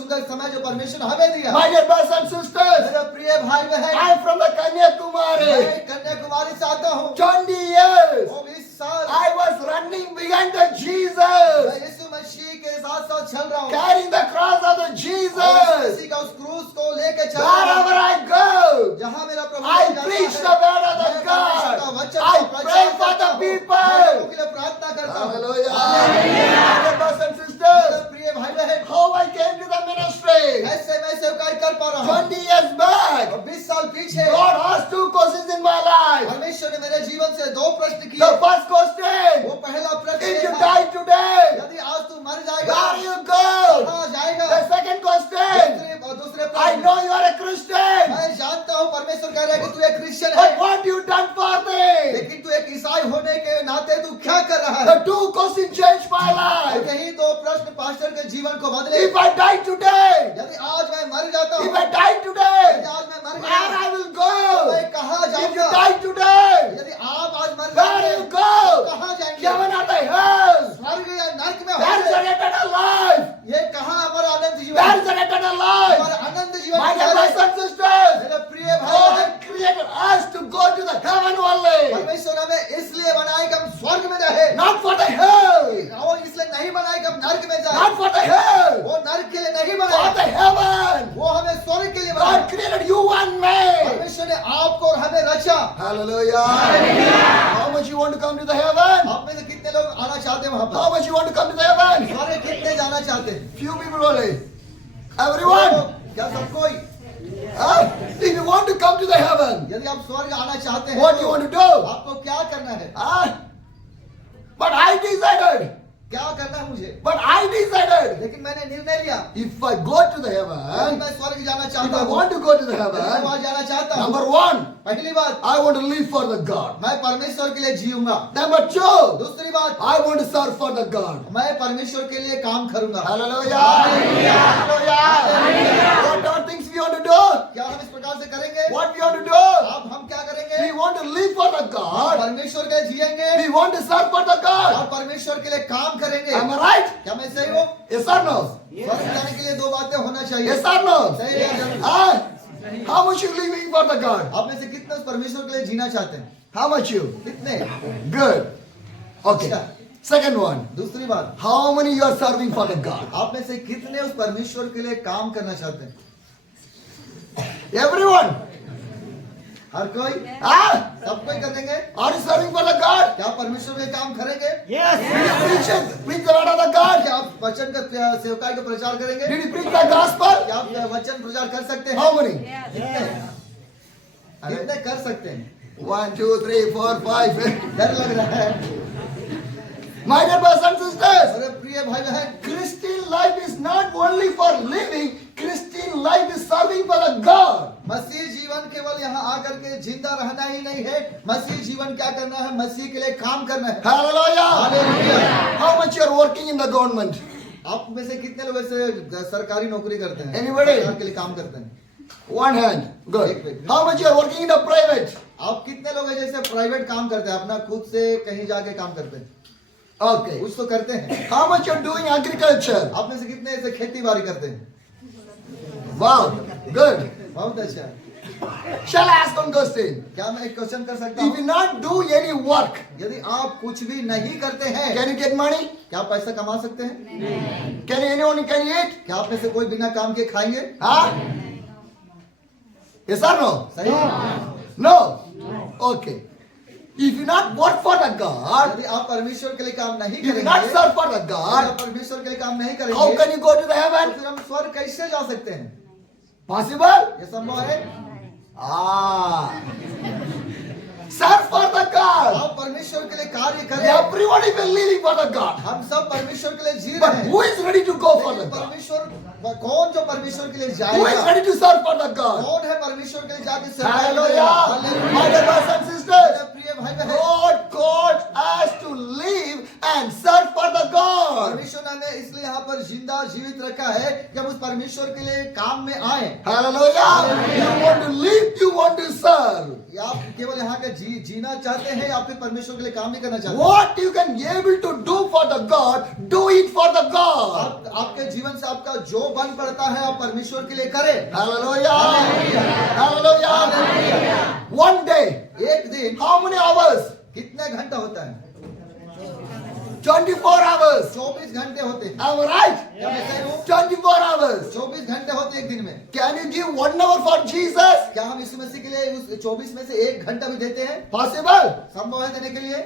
सुंदर समय जो परमेश्वर ने हमें दिया। My dear brothers and sisters, मेरे प्रिय भाई बहन, I am from the Kanyakumari. मैं कन्याकुमारी से आता हूँ। 20 years 20 साल I was running behind the Jesus, मैं यीशु मसीह के साथ साथ चल रहा हूँ। carrying the cross of the और Jesus. मसीह का उस क्रूस को लेके चल रहा Wherever हूँ। I go, जहाँ मेरा प्रभु I जाता preach है, the word of the मैं परमेश्वर का God. वचन I को प्रचार pray for करता the हूँ। people. मैं लोगों के लिए प्रार्थना करता हूँ। Hallelujah. My dear brothers and sisters, मेरे प्रिय भाई बहन, how I came to the ministry. ऐसे मैं सेवकाई कर पा रहा हूँ। 20 years back, और 20 साल पीछे God asked 2 questions in my life. परमेश्वर ने मेरे जीवन से 2 प्रश्न किए। The first question, वो पहला प्रश्न if ये you था, die today, यदि आज तू मर जाएगा, where you go? कहाँ जाएगा? The second question, दूसरे I प्रश्न, know you are a Christian, मैं जानता हूँ परमेश्वर कह रहा है कि तू एक क्रिश्चियन but है, what you done for me? लेकिन तू एक ईसाई होने के नाते तू क्या कर रहा है? The 2 questions changed my और life. यही 2 प्रश्न पास्टर के जीवन को बदले। If I die today, यदि आज मैं मर जाता हूँ, if I die यदि today, आज मैं मर where गया, I will तो go? मैं कहाँ If you जाऊंगा? die today, यदि आप आज मर where जाएंगे, you तो go? कहाँ जाएंगे? Heaven or the hell? स्वर्ग या नरक में Where is होंगे? the eternal life? ये कहाँ हमारा अनंत जीवन? Where is the eternal life? हमारा अनंत जीवन My क्या dear है? brothers and sisters, मेरे प्रिय भाई बहन, God created us to go to the heaven only, परमेश्वर हमें इसलिए बनाए कि हम स्वर्ग में रहे, not for the hell, और इसलिए नहीं बनाए कि हम नरक में जाए। not for the hell, वो नरक के लिए नहीं for बनाए, the heaven. वो हमें स्वर्ग के लिए God बनाए। created you and me. परमेश्वर ने आपको और हमें रचा। Hallelujah. How much you want to come to the heaven? आप में से कितने लोग आना चाहते हैं वहां पर? How much you want to come to the heaven? सारे कितने जाना चाहते हैं? Few people only. Everyone. क्या सब कोई? Huh? If you want to come to the heaven, यदि आप स्वर्ग आना चाहते हैं, what do you want to do? आपको क्या करना है? Huh? But I decided. क्या करना है मुझे? But I decided. लेकिन मैंने निर्णय लिया, If I go to the यदि heaven, मैं स्वर्ग जाना if चाहता I हूँ, want to go to the यदि मैं heaven, वहां जाना चाहता हूँ, number 1, पहली बात, I want to live for the God. मैं परमेश्वर के लिए जीऊंगा। Number 2, दूसरी बात, I want to serve for the God. मैं परमेश्वर के लिए काम करूंगा। Hallelujah. Hallelujah. What are things we want to do? क्या हम इस प्रकार से करेंगे? What we want to do? अब हम क्या We करेंगे? want to live for the God. परमेश्वर के लिए जिएंगे We want to serve for the और God. परमेश्वर के लिए काम करेंगे। Am I right? क्या मैं सही हूँ? Yes or no? स्वर्ग जाने के लिए 2 बातें होना चाहिए। Yes or no? सही है। Ah, how much you living for the God? आप में से कितने उस परमेश्वर के लिए जीना चाहते हैं? How much you? कितने? Good. Okay. Second one. दूसरी बात, How many you are serving for the God? आप में से कितने उस परमेश्वर के लिए काम करना चाहते हैं? Everyone. हर कोई? Ah, सब कोई कर देंगे? are you serving for the God? क्या परमेश्वर के लिए काम करेंगे? Yes. Did you preach the word of the God? क्या आप वचन का सेवकाई का प्रचार करेंगे? Did you preach the gospel? क्या आप वचन प्रचार कर सकते हैं? How many? कितने? कितने कर सकते हैं? 1, 2, 3, 4, 5. डर लग रहा है। My dear brothers and sisters, अरे प्रिय भाई बहन, Christian life is not only for living, Christian life is serving for the God. मसीह जीवन केवल यहाँ आकर के जिंदा रहना ही नहीं है, मसीह जीवन क्या करना है? मसीह के लिए काम करना है। Hallelujah. Hallelujah. How much you are working in the government? आप में से कितने लोग ऐसे सरकारी नौकरी करते हैं? Anybody? सरकार के लिए काम करते हैं? One hand. Good. एक। How much you are working in the private? आप कितने लोग हैं जैसे प्राइवेट काम करते हैं, अपना खुद से कहीं जाके काम करते हैं? Okay. कुछ तो करते हैं। How much you are doing agriculture? आप में से कितने ऐसे खेती बाड़ी करते हैं? Wow. Good. बहुत अच्छा। Shall I ask one question? क्या मैं एक क्वेश्चन कर सकता If you हूँ? not do any work, यदि आप कुछ भी नहीं करते हैं, can you get money? क्या आप पैसा कमा सकते हैं? Can anyone can eat? क्या आप में से कोई बिना काम के खाएंगे? Huh? Yes or no? सही? No. Okay. If you not work for the God, यदि आप परमेश्वर के लिए काम नहीं if you करेंगे, not serve for the यदि God, आप परमेश्वर के लिए काम नहीं how करेंगे, can you go to the तो heaven? फिर हम स्वर्ग कैसे जा सकते हैं? Possible? ये संभव है? Ah. Serve for the God. आप परमेश्वर के लिए कार्य करें। Everyone is living for the God. हम सब परमेश्वर के लिए जी But रहे हैं। who is ready to go for the लेकिन God? परमेश्वर कौन जो परमेश्वर के लिए Who is जाएगा? ready to serve for the God? कौन है परमेश्वर के लिए जाके सेवा Hallelujah. करेगा? My dear brothers and sisters, मेरे प्रिय भाई बहन, God called us to live and serve for the God. परमेश्वर ने हमें इसलिए यहाँ पर जिंदा जीवित रखा है कि हम उस परमेश्वर के लिए काम में आए। Hallelujah. You want to live, you want to serve. या आप केवल यहाँ के जीना चाहते हैं या फिर परमेश्वर के लिए काम भी करना चाहते हैं? What you can be able to do for the God, do it for the God. आपके जीवन से आपका जो बन पड़ता है आप परमेश्वर के लिए करें। Hallelujah. Hallelujah. One day, एक दिन how many hours? कितने घंटा होता है? 24 hours. 24 घंटे होते हैं। Am I right? क्या मैं सही हूँ? 24 hours. 24 घंटे होते हैं एक दिन में। Can you give 1 hour for Jesus? क्या हम यीशु मसीह के लिए उस 24 में से 1 घंटा भी देते हैं? Possible? संभव है देने के लिए?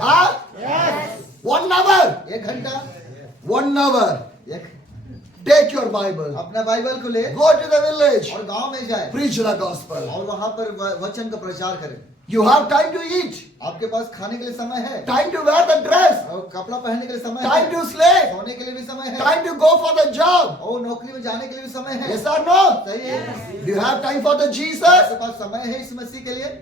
Huh? Yes. 1 hour. 1 घंटा? 1 hour. Take your Bible. अपना बाइबल को ले Go to the village. और गांव में जाए Preach the gospel. और वहां पर वचन का प्रचार करें। You have time to eat. आपके पास खाने के लिए समय है, Time to wear the dress. और कपड़ा पहनने के लिए समय Time है, to slave. सोने के लिए भी समय है, Time to go for the job. और नौकरी में जाने के लिए भी समय है। Yes or no? सही है? Do you have time for the आपके Jesus? पास समय है इस मसीह के लिए?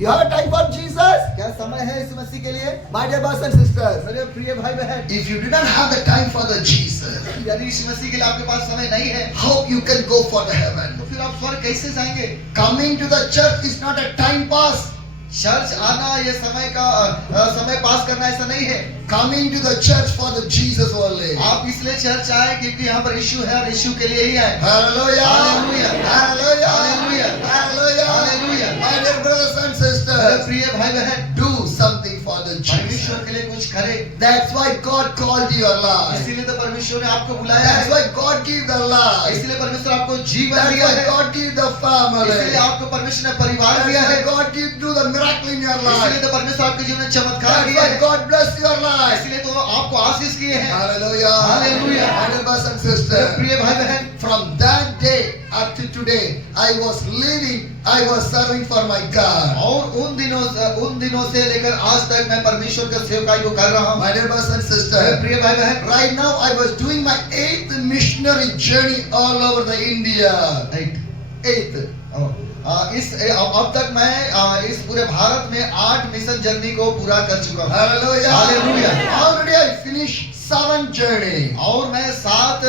You have time for Jesus? क्या समय है इस मसीह के लिए? My dear brothers and sisters, मेरे प्रिय भाई बहन, if you do not have the time for the Jesus, यदि इस मसीह के लिए आपके पास समय नहीं है, how you can go for the heaven? तो फिर आप स्वर्ग कैसे जाएंगे? Coming to the church is not a time pass. Church आना ये समय पास करना ऐसा नहीं है। Coming to the church for the Jesus only. आप इसलिए चर्च आए क्योंकि यहाँ पर यीशु है और यीशु के लिए ही आए। Hallelujah. Hallelujah. Hallelujah. Hallelujah. Hallelujah. Hallelujah. My dear brothers and मेरे sisters, प्रिय भाई बहन, do something for the Jesus. परमेश्वर के लिए कुछ करें। That's why God called you alive. इसीलिए तो परमेश्वर ने आपको बुलाया That's है। why God gave the life. इसलिए परमेश्वर आपको जीवन That's दिया why है। God gave the family. इसलिए आपको परमेश्वर ने परिवार That's दिया है। why God gave do the miracle in your इसलिए life. तो परमेश्वर आपके जीवन में चमत्कार That's दिया why है। God bless your life. इसलिए तो आपको आशीष किए हैं। Hallelujah. Hallelujah. My dear brothers and मेरे sisters, प्रिय भाई बहन, from that day up to today, I was living, I was serving for my God. और उन दिनों से लेकर आज तक मैं परमेश्वर का सेवकाई को कर रहा हूँ। My dear brothers and मेरे sisters, प्रिय भाई बहन, right now I was doing my 8th missionary journey all over the India. 8th. अब तक मैं इस पूरे भारत में 8 मिशन जर्नी को पूरा कर चुका हूँ। Hallelujah. Hallelujah. Already I finished 7 journey. और मैं 7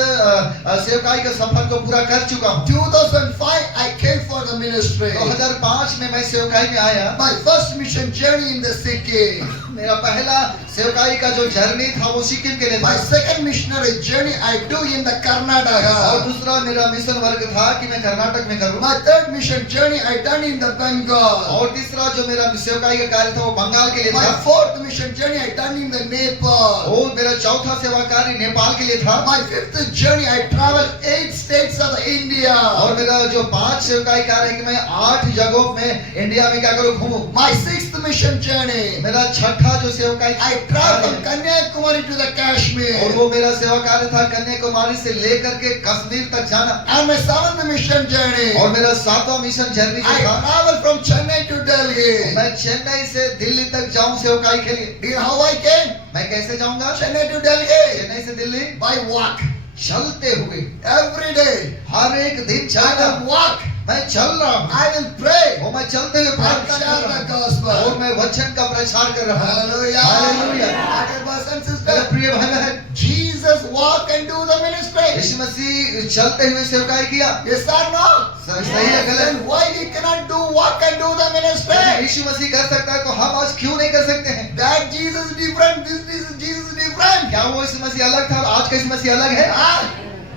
सेवकाई के सफर को पूरा कर चुका हूँ। 2005 I came for the ministry. 2005 में मैं सेवकाई में आया। My first mission journey in the Sikkim. मेरा पहला सेवकाई का जो जर्नी था वो सिक्किम के लिए My था। second missionary journey I do in the और Karnataka. दूसरा मेरा मिशन वर्ग था कि मैं कर्नाटक में करूँ। My third mission journey I done in the Bengal. और तीसरा जो मेरा सेवकाई का कार्य था वो बंगाल के लिए My था। fourth mission journey I done in the Nepal. और मेरा चौथा सेवा कार्य नेपाल के लिए था। My fifth journey I traveled 8 states of India. और मेरा जो 5 सेवकाई कार्य है कि मैं 8 जगहों में इंडिया में क्या करूँ, घूमूं। My sixth mission journey मेरा छठा जो सेवकाई I traveled from Kanyakumari to the और Kashmir. वो मेरा सेवा कार्य था कन्याकुमारी से लेकर के कश्मीर तक जाना। And my seventh mission journey और मेरा 7वां मिशन जर्नी I जो था, traveled from Chennai to Delhi. मैं चेन्नई से दिल्ली तक जाऊं सेवकाई के लिए। Do you know how I came? मैं कैसे जाऊंगा? Chennai to Delhi चेन्नई से दिल्ली by walk. चलते हुए, Every day हर एक दिन I चलना। will walk. मैं चल रहा हूँ I will pray. और मैं चलते हुए I प्रार्थना share कर रहा the हूँ gospel. और मैं वचन का प्रचार कर रहा हूँ। Hallelujah. Hallelujah. My dear brothers and मेरे sisters, प्रिय भाई बहन, Jesus walk and do the ministry. यीशु मसीह चलते हुए सेवकाई किया। Yes or no? सही है गलत? Then why we cannot do walk and do the ministry? यीशु मसीह कर सकता है तो हम आज क्यों नहीं कर सकते हैं? That Jesus different, this Jesus different. क्या वो यीशु मसीह अलग था और आज का यीशु मसीह अलग है?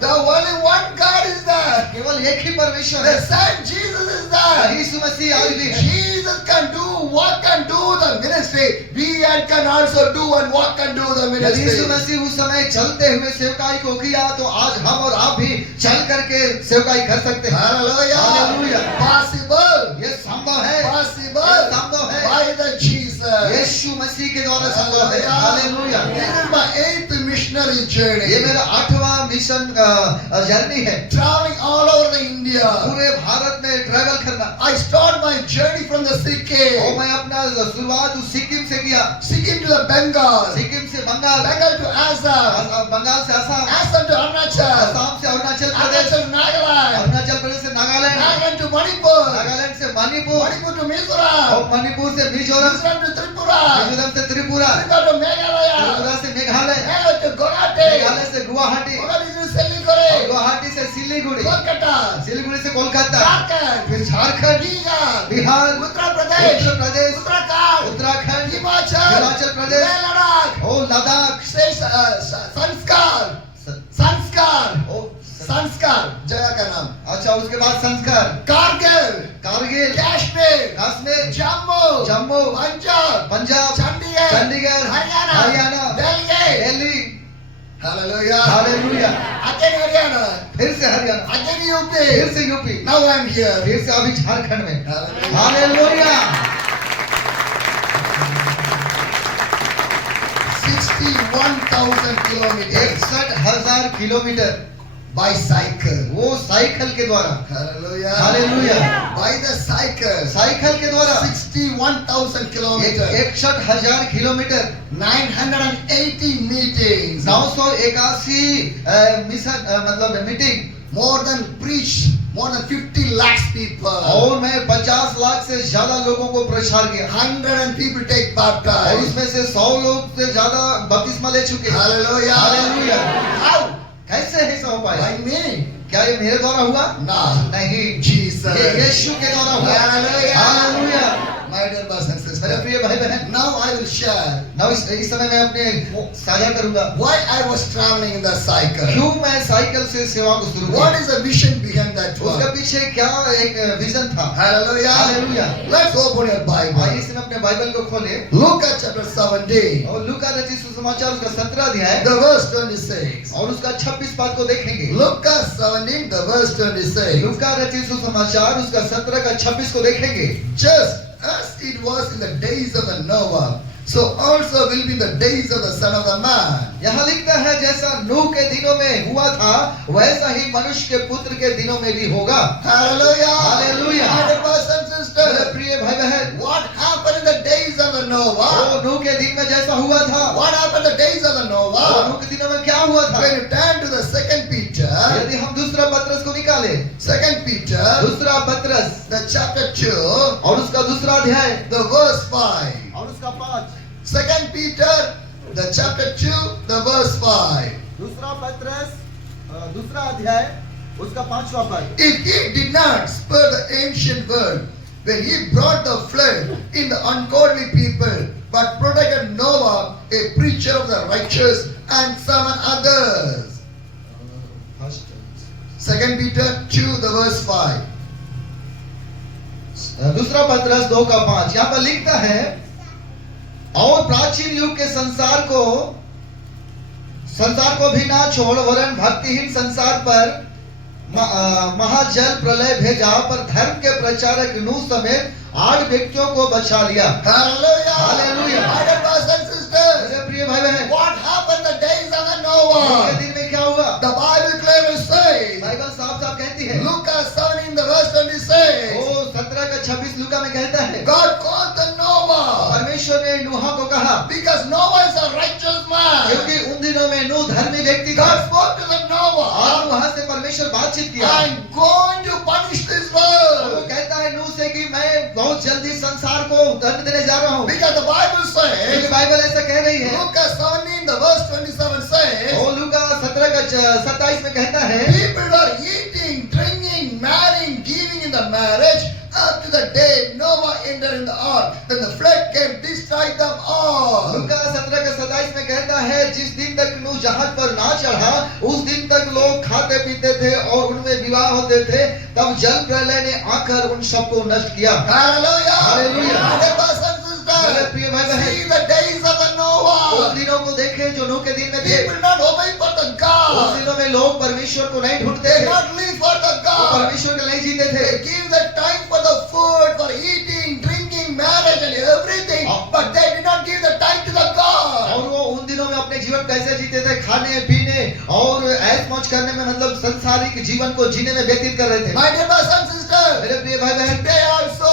The only one God is there. केवल एक ही परमेश्वर The है। same Jesus is there. यीशु मसीह आज भी है। Jesus can do, walk and do the ministry. We can also do and walk and do the यदि यीशु ministry. मसीह उस समय चलते हुए सेवकाई को किया तो आज हम और आप भी चल करके सेवकाई कर सकते हैं। Hallelujah. Hallelujah. Possible. ये संभव है। Possible. ये संभव है। By the Jesus. यीशु मसीह के द्वारा संभव है। Hallelujah. Hallelujah. This is my 8th missionary journey. ये मेरा 8वां मिशन जर्नी है। Traveling all over the India. पूरे भारत में ट्रैवल करना। I start my journey from the और Sikkim. मैं अपना शुरुआत उस सिक्किम से किया। Sikkim to the Bengal. Sikkim से Bengal, Bengal to Assam. Bengal से Assam, Assam to Arunachal. Assam से Arunachal Pradesh, Arunachal to Nagaland. Arunachal Pradesh से Nagaland, Nagaland to Manipur. Nagaland से मणिपुर Manipur to Mizoram. और मणिपुर से Mizoram, Mizoram to Tripura. Mizoram से Tripura, Tripura to Meghalaya. Tripura से Meghalaya, Meghalaya to Guwahati. Meghalaya से Guwahati Guwahati to Siliguri. Guwahati से सिलीगुड़ी, Kolkata, सिलीगुड़ी से कोलकाता, Jharkhand, फिर Jharkhand, Bihar, Bihar, Uttar Pradesh, Uttar Pradesh, Uttarakhand, Uttarakhand, Himachal, Himachal Pradesh, Leh Ladakh, ओ लद्दाख, Sanskar, स- Sanskar, ओ संस्कार जगह का नाम, अच्छा उसके बाद संस्कार, Kargil, Kargil, Kashmir, Kashmir, Jammu, Jammu, Punjab, Punjab, Chandigarh, Chandigarh, Haryana, Haryana, Delhi, Delhi, hallelujah, hallelujah, again Haryana, फिर से हरियाणा, अगेन यूपी, फिर से UP, now I am here, फिर से अभी झारखंड में, hallelujah, hallelujah, 61,000 kilometers 61,000 kilometre by cycle, वो साइकिल के द्वारा, hallelujah, hallelujah, by the cycle, cycle के द्वारा 61,000 kilometers, 61,000 किलोमीटर, 980 meetings, 981 मिशन मतलब meeting, more than preached, more than 50 lakhs people, और मैं 50 लाख से ज्यादा लोगों को प्रचार किया, 100 people take और baptized, उसमें से 100 लोग से ज्यादा बपतिस्मा ले चुके हैं। hallelujah, hallelujah. how? कैसे ऐसा हो पाया? By me? क्या ये मेरे द्वारा हुआ? No, नहीं, Jesus, ये यीशु के द्वारा हुआ। Hallelujah. Hallelujah. my dear brothers and मेरे sisters, प्रिय भाई बहन, now I will share इस समय मैं अपने साझा करूंगा why I was traveling in the cycle, क्यों मैं साइकिल से सेवा को शुरू what किया, is the vision behind that उसका one, पीछे क्या एक विजन था। hallelujah, hallelujah. let's open your Bible, आइए इसमें अपने बाइबल को खोले look at chapter 17, और लूका रचित सुसमाचार उसका 17 अध्याय the verse 26, और उसका 26 पद को देखेंगे। look at 17, the verse 26, लूका रचित सुसमाचार उसका 17 का 26 को देखेंगे। just as it was in the days of the Noah, so also will be the days of the Son of the Man. यहाँ लिखता है जैसा नूह के दिनों में हुआ था वैसा ही मनुष्य के पुत्र के दिनों में भी होगा। Hallelujah. Hallelujah. My dear brothers and मेरे sisters, प्रिय भाई बहन, what happened in the days of the Noah? वो नूह के दिन में जैसा हुआ था, What happened in the days of the वो Noah? नूह के दिनों में क्या हुआ था? When you turn to the second Peter, यदि हम दूसरा पत्रस को निकाले, second Peter, दूसरा पत्रस the chapter 2, और उसका दूसरा अध्याय the verse 5. और उसका 5, Second Peter, the chapter 2, the verse 5. दूसरा पत्रस दूसरा अध्याय उसका 5वां पद। If he did not spare the ancient world when he brought the flood in the ungodly people, but protected Noah, a preacher of the righteous, and some others. Second Peter 2, the verse 5. दूसरा पत्रस 2 का 5 यहाँ पर लिखता है, और प्राचीन युग के संसार को भी ना छोड़ वरन भक्तिहीन संसार पर महाजल प्रलय भेजा, पर धर्म के प्रचारक नूह समेत 8 व्यक्तियों को बचा लिया। Hallelujah. Hallelujah. My dear brothers and sisters, मेरे प्रिय भाई बहन, what happened the days of the नूह के Noah? दिन में क्या हुआ? The Bible clearly says, Bible साफ साफ कहती है, Luke 17, the verse 26, वो 17 का 26 लूका में कहता है, God called the Noah परमेश्वर ने नूह को कहा, because Noah is a righteous man. क्योंकि उन दिनों में नूह धर्मी व्यक्ति था, God spoke to the Noah, और वहां से परमेश्वर बातचीत किया। I'm going to punish this वो world. कहता है नूह से कि मैं बहुत जल्दी संसार को दंड देने जा रहा हूँ, Because the Bible क्योंकि says, बाइबल ऐसा कह रही है। Luke 17, the verse 27 says, वो लूका 17 का 27 में कहता है, people were eating, drinking, marrying, giving in the marriage up to the day Noah entered in the ark. Then the flood came, destroyed them all. लूका 17 का 27 में कहता है, जिस दिन तक नूह जहाज पर ना चढ़ा उस दिन तक लोग खाते पीते थे और उनमें विवाह होते थे, तब जल प्रलय ने आकर उन सबको नष्ट किया। Hallelujah. Hallelujah. My dear brothers and मेरे sisters, प्रिय भाई बहन, see the days of the उन Noah. दिनों को देखें जो नूह के दिन में थे। People not obey for the उन God. दिनों में लोग परमेश्वर को नहीं ढूंढते They थे, not live for the वो God. परमेश्वर के नहीं जीते थे। They give the time for the food, for eating, drinking, marriage and everything. But they did not give the time to the God. और वो उन दिनों में अपने जीवन कैसे जीते थे? खाने पीने और ऐश मौज करने में, मतलब संसारिक जीवन को जीने में व्यतीत कर रहे थे। My dear brothers and sisters, मेरे प्रिय भाई बहन, today also,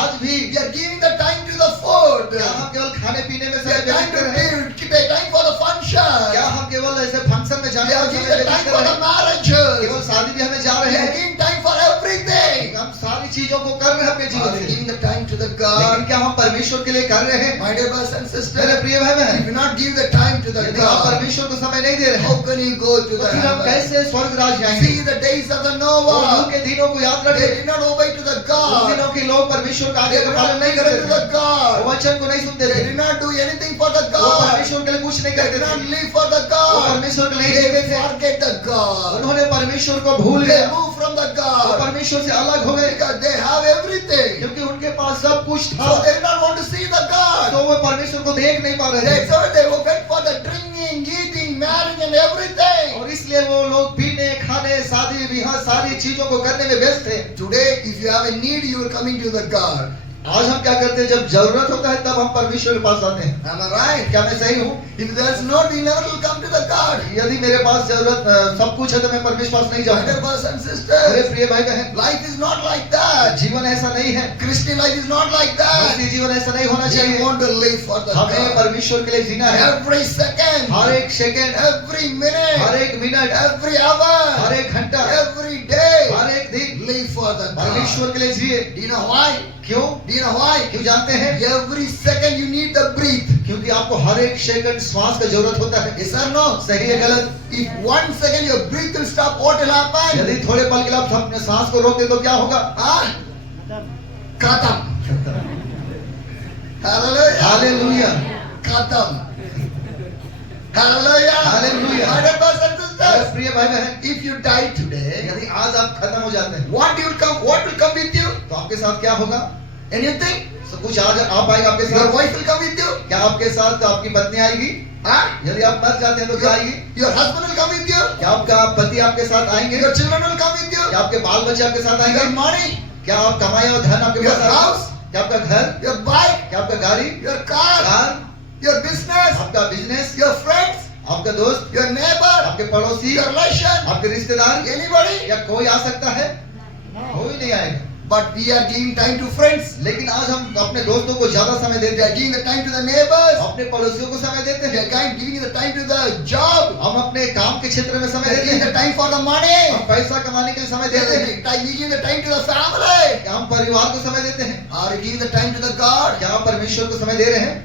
आज भी we are giving the time to the food. क्या हम केवल खाने पीने में We समय are trying व्यतीत कर रहे हैं? to give the time for the function. क्या हम केवल ऐसे फंक्शन में We जाने are में giving समय the व्यतीत time कर for रहे the हैं? marriages. केवल शादी ब्याह में जा We रहे are हैं? giving time for everything. हम सारी चीजों को कर रहे हैं अपने Are जीवन we से, giving the time to the लेकिन God? क्या हम परमेश्वर के लिए कर रहे हैं? My dear brothers and मेरे sisters, प्रिय भाई if बहन, you not give the time to the यदि आप God, परमेश्वर को समय नहीं दे रहे हैं, how can you go to तो the फिर हम heaven? कैसे स्वर्ग राज जाएंगे? See the days of the और नूह Noah. के दिनों को याद They रखें। did not obey to the उन God. दिनों के लोग परमेश्वर का They आज्ञा did का पालन not नहीं listen करते to थे, the God. वो वचन को नहीं सुनते They थे, did not do anything for the वो God. परमेश्वर के लिए कुछ नहीं They करते did थे, not live for the वो God. परमेश्वर के लिए नहीं जीते They थे, forget the God. उन्होंने परमेश्वर को भूल They गया, move from the वो God परमेश्वर से अलग हो गए, because they have everything. क्योंकि उनके पास सब कुछ था, So they did not want to see the God. तो वो परमेश्वर को देख नहीं पा रहे थे, That's why they went for the drinking, eating, marrying and everything. और इसलिए वो लोग पीने, खाने, शादी विवाह सारी चीजों को करने में व्यस्त थे। Today, if you have a need, you will come into the God. आज हम क्या करते हैं, जब जरूरत होता है तब हम परमेश्वर के पास आते हैं। Am I right? क्या मैं सही हूँ? If there is not, we never will come to the God. यदि मेरे पास जरूरत सब कुछ है तो मैं परमेश्वर पास नहीं My जाऊंगा। dear brothers and मेरे sisters, प्रिय भाई बहन, life is not like that. जीवन ऐसा नहीं है, Christian life is not like that. मसीही जीवन ऐसा नहीं होना We चाहिए। want to live for the हमें God. परमेश्वर के लिए जीना है, Every second, हर एक सेकंड, every minute, हर एक मिनट, every हर hour, एक घंटा, every day, हर एक दिन live for the God. परमेश्वर के लिए जिए। Do you know why? क्यों? Do you know why? क्यों जानते हैं? Every second you need the breathe. क्योंकि आपको हर एक सेकंड श्वास का जरूरत होता है। Yes or no? सही है गलत? If 1 second your breath will stop, what will happen? यदि थोड़े पल के लिए आप अपने सांस को रोक दे तो क्या होगा? Ah? Khatam. Hallelujah. Hallelujah, Khatam. Hallelujah. Hallelujah. My dear brothers and मेरे sisters, प्रिय भाई बहन, if you die today, यदि आज आप खत्म हो जाते हैं what will come with you? तो आपके साथ क्या होगा? Anything? सब कुछ आज आप आएगा आपके Your साथ? wife will come with you? क्या आपके साथ आपकी पत्नी आएगी? Huh? यदि आप मर जाते हैं तो क्या आएगी? Your husband will come with you? क्या आपका पति आपके साथ आएंगे? Your children will come with you? क्या आपके बाल बच्चे आपके साथ आएंगे? Your money? क्या आप कमाए और धन आपके Your पास आएगा? house? क्या आपका घर? Your bike? क्या आपका गाड़ी? Your car? Car? Your business? आपका बिजनेस? Your friends? आपका दोस्त? Your neighbor? आपके पड़ोसी? Your relation? आपके रिश्तेदार? Anybody? या कोई आ सकता है? कोई नहीं आएगा। But we are giving time to friends. लेकिन आज हम अपने दोस्तों को ज्यादा समय देते We are हैं, giving the time to the neighbors. अपने पड़ोसियों को समय देते We हैं, are giving the time to the job. हम अपने काम के क्षेत्र में We समय are देते giving the हैं, time for the money. हम पैसा कमाने के लिए समय We देते are हैं, giving the time to the family. हम परिवार को समय देते हैं। Are you giving the time to the God? क्या आप परमेश्वर को समय दे रहे हैं?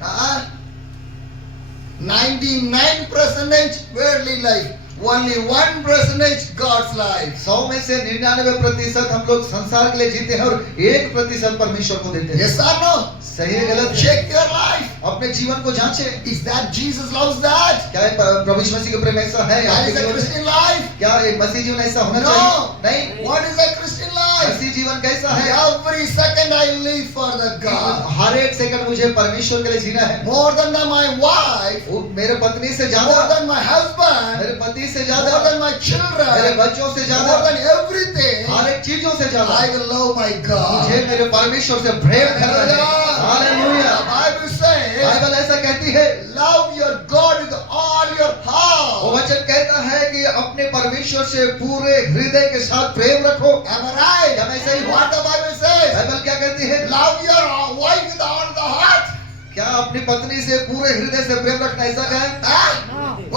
99% worldly life. Only 1% God's life. 100 में से 99% हम लोग संसार के लिए जीते हैं और 1% परमेश्वर को देते हैं। Yes or no? सही है गलत? Check your life. अपने जीवन को जांचें। Is that Jesus loves that? क्या प्रभु यीशु मसीह का प्रेम ऐसा है That आपके is a जीवन में? Christian life. क्या एक मसीह जीवन ऐसा होना No. चाहिए? नहीं। What is a Christian life? मसीह जीवन कैसा है? Every second I live for the God. हर एक सेकंड मुझे परमेश्वर के लिए जीना है। More than my wife, वो मेरे पत्नी से more ज्यादा, than my husband, मेरे पति से more ज्यादा, than my मेरे children, बच्चों से more ज्यादा, than everything, हर एक चीजों से ज्यादा I will love my मुझे God. मेरे परमेश्वर से प्रेम करना है। The hallelujah. Bible says, Bible ऐसा कहती है, love your God with all your वो heart. वचन कहता है कि अपने परमेश्वर से पूरे हृदय के साथ प्रेम रखो। Am I right? क्या मैं सही हूँ? What the Bible says? Bible क्या कहती है? Love your wife with all the heart. क्या अपनी पत्नी से पूरे हृदय से प्रेम रखना ऐसा क्या है? Huh?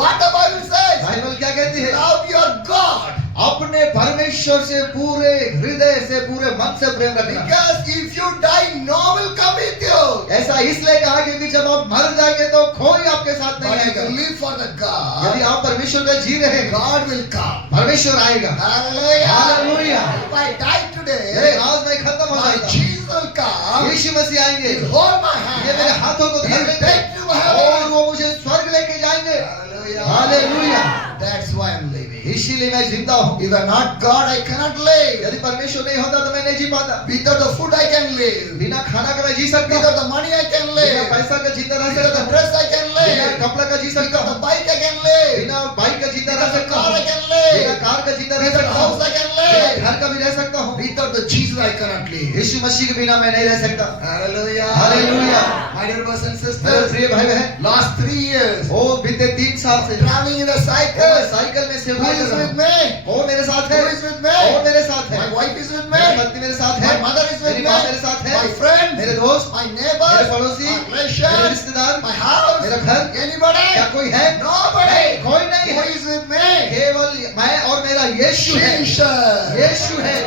What the Bible says? Bible क्या कहती है? Love your God. अपने परमेश्वर से पूरे हृदय से पूरे मन से प्रेम रखना। Because if you die, no one will come with you. ऐसा इसलिए कहा क्योंकि जब आप मर जाएंगे तो कोई आपके साथ नहीं But if आएगा। you live for the यदि God, आप परमेश्वर का जी रहे हैं, God will come. परमेश्वर आएगा। Hallelujah. Hallelujah. If I die ये today, आज मैं खत्म हो my जाएगा, Jesus will come. यीशु मसीह आएंगे, He'll hold my ये मेरे hand. हाथों को धर He'll लेंगे take to और heaven. वो मुझे स्वर्ग लेके जाएंगे। Hallelujah. Hallelujah. That's why I'm living. इसीलिए मैं जिंदा हूँ। If I'm not God, I cannot live. यदि परमेश्वर नहीं होता तो मैं नहीं जी पाता। Without the food, I can live. बिना खाना के मैं जी सकता हूँ, Without the money, I can बिना live. पैसा का जीता रह Without सकता the हूँ, dress, I can बिना live. कपड़ा का जी सकता Without the हूँ, bike, I can live. बिना बाइक का जीता रह Without the सकता car, हूँ, I can बिना live. कार का जीता रह Without the सकता हूँ, house, I can बिना live. घर का भी रह सकता हूँ। Without the Jesus, I cannot live. यीशु मसीह के बिना मैं नहीं रह सकता। Hallelujah. Hallelujah. My dear brothers and मेरे sisters, प्रिय भाई बहन, last 3 years, वो बीते 3 साल से traveling in the मैं cycle. साइकिल में Who सेवा is कर रहा with हूँ। me? वो मेरे साथ है, Who is with me? वो मेरे साथ है, My wife is with मेरी me. पत्नी मेरे साथ है, My mother is with मेरी me. माँ मेरे साथ है, My friends, मेरे दोस्त, my मेरे neighbors, पड़ोसी, my मेरे relation, रिश्तेदार, my house, मेरा घर, anybody? क्या कोई है? Nobody. कोई नहीं Who है, is with me? केवल मैं और मेरा यीशु है, Jesus. यीशु है।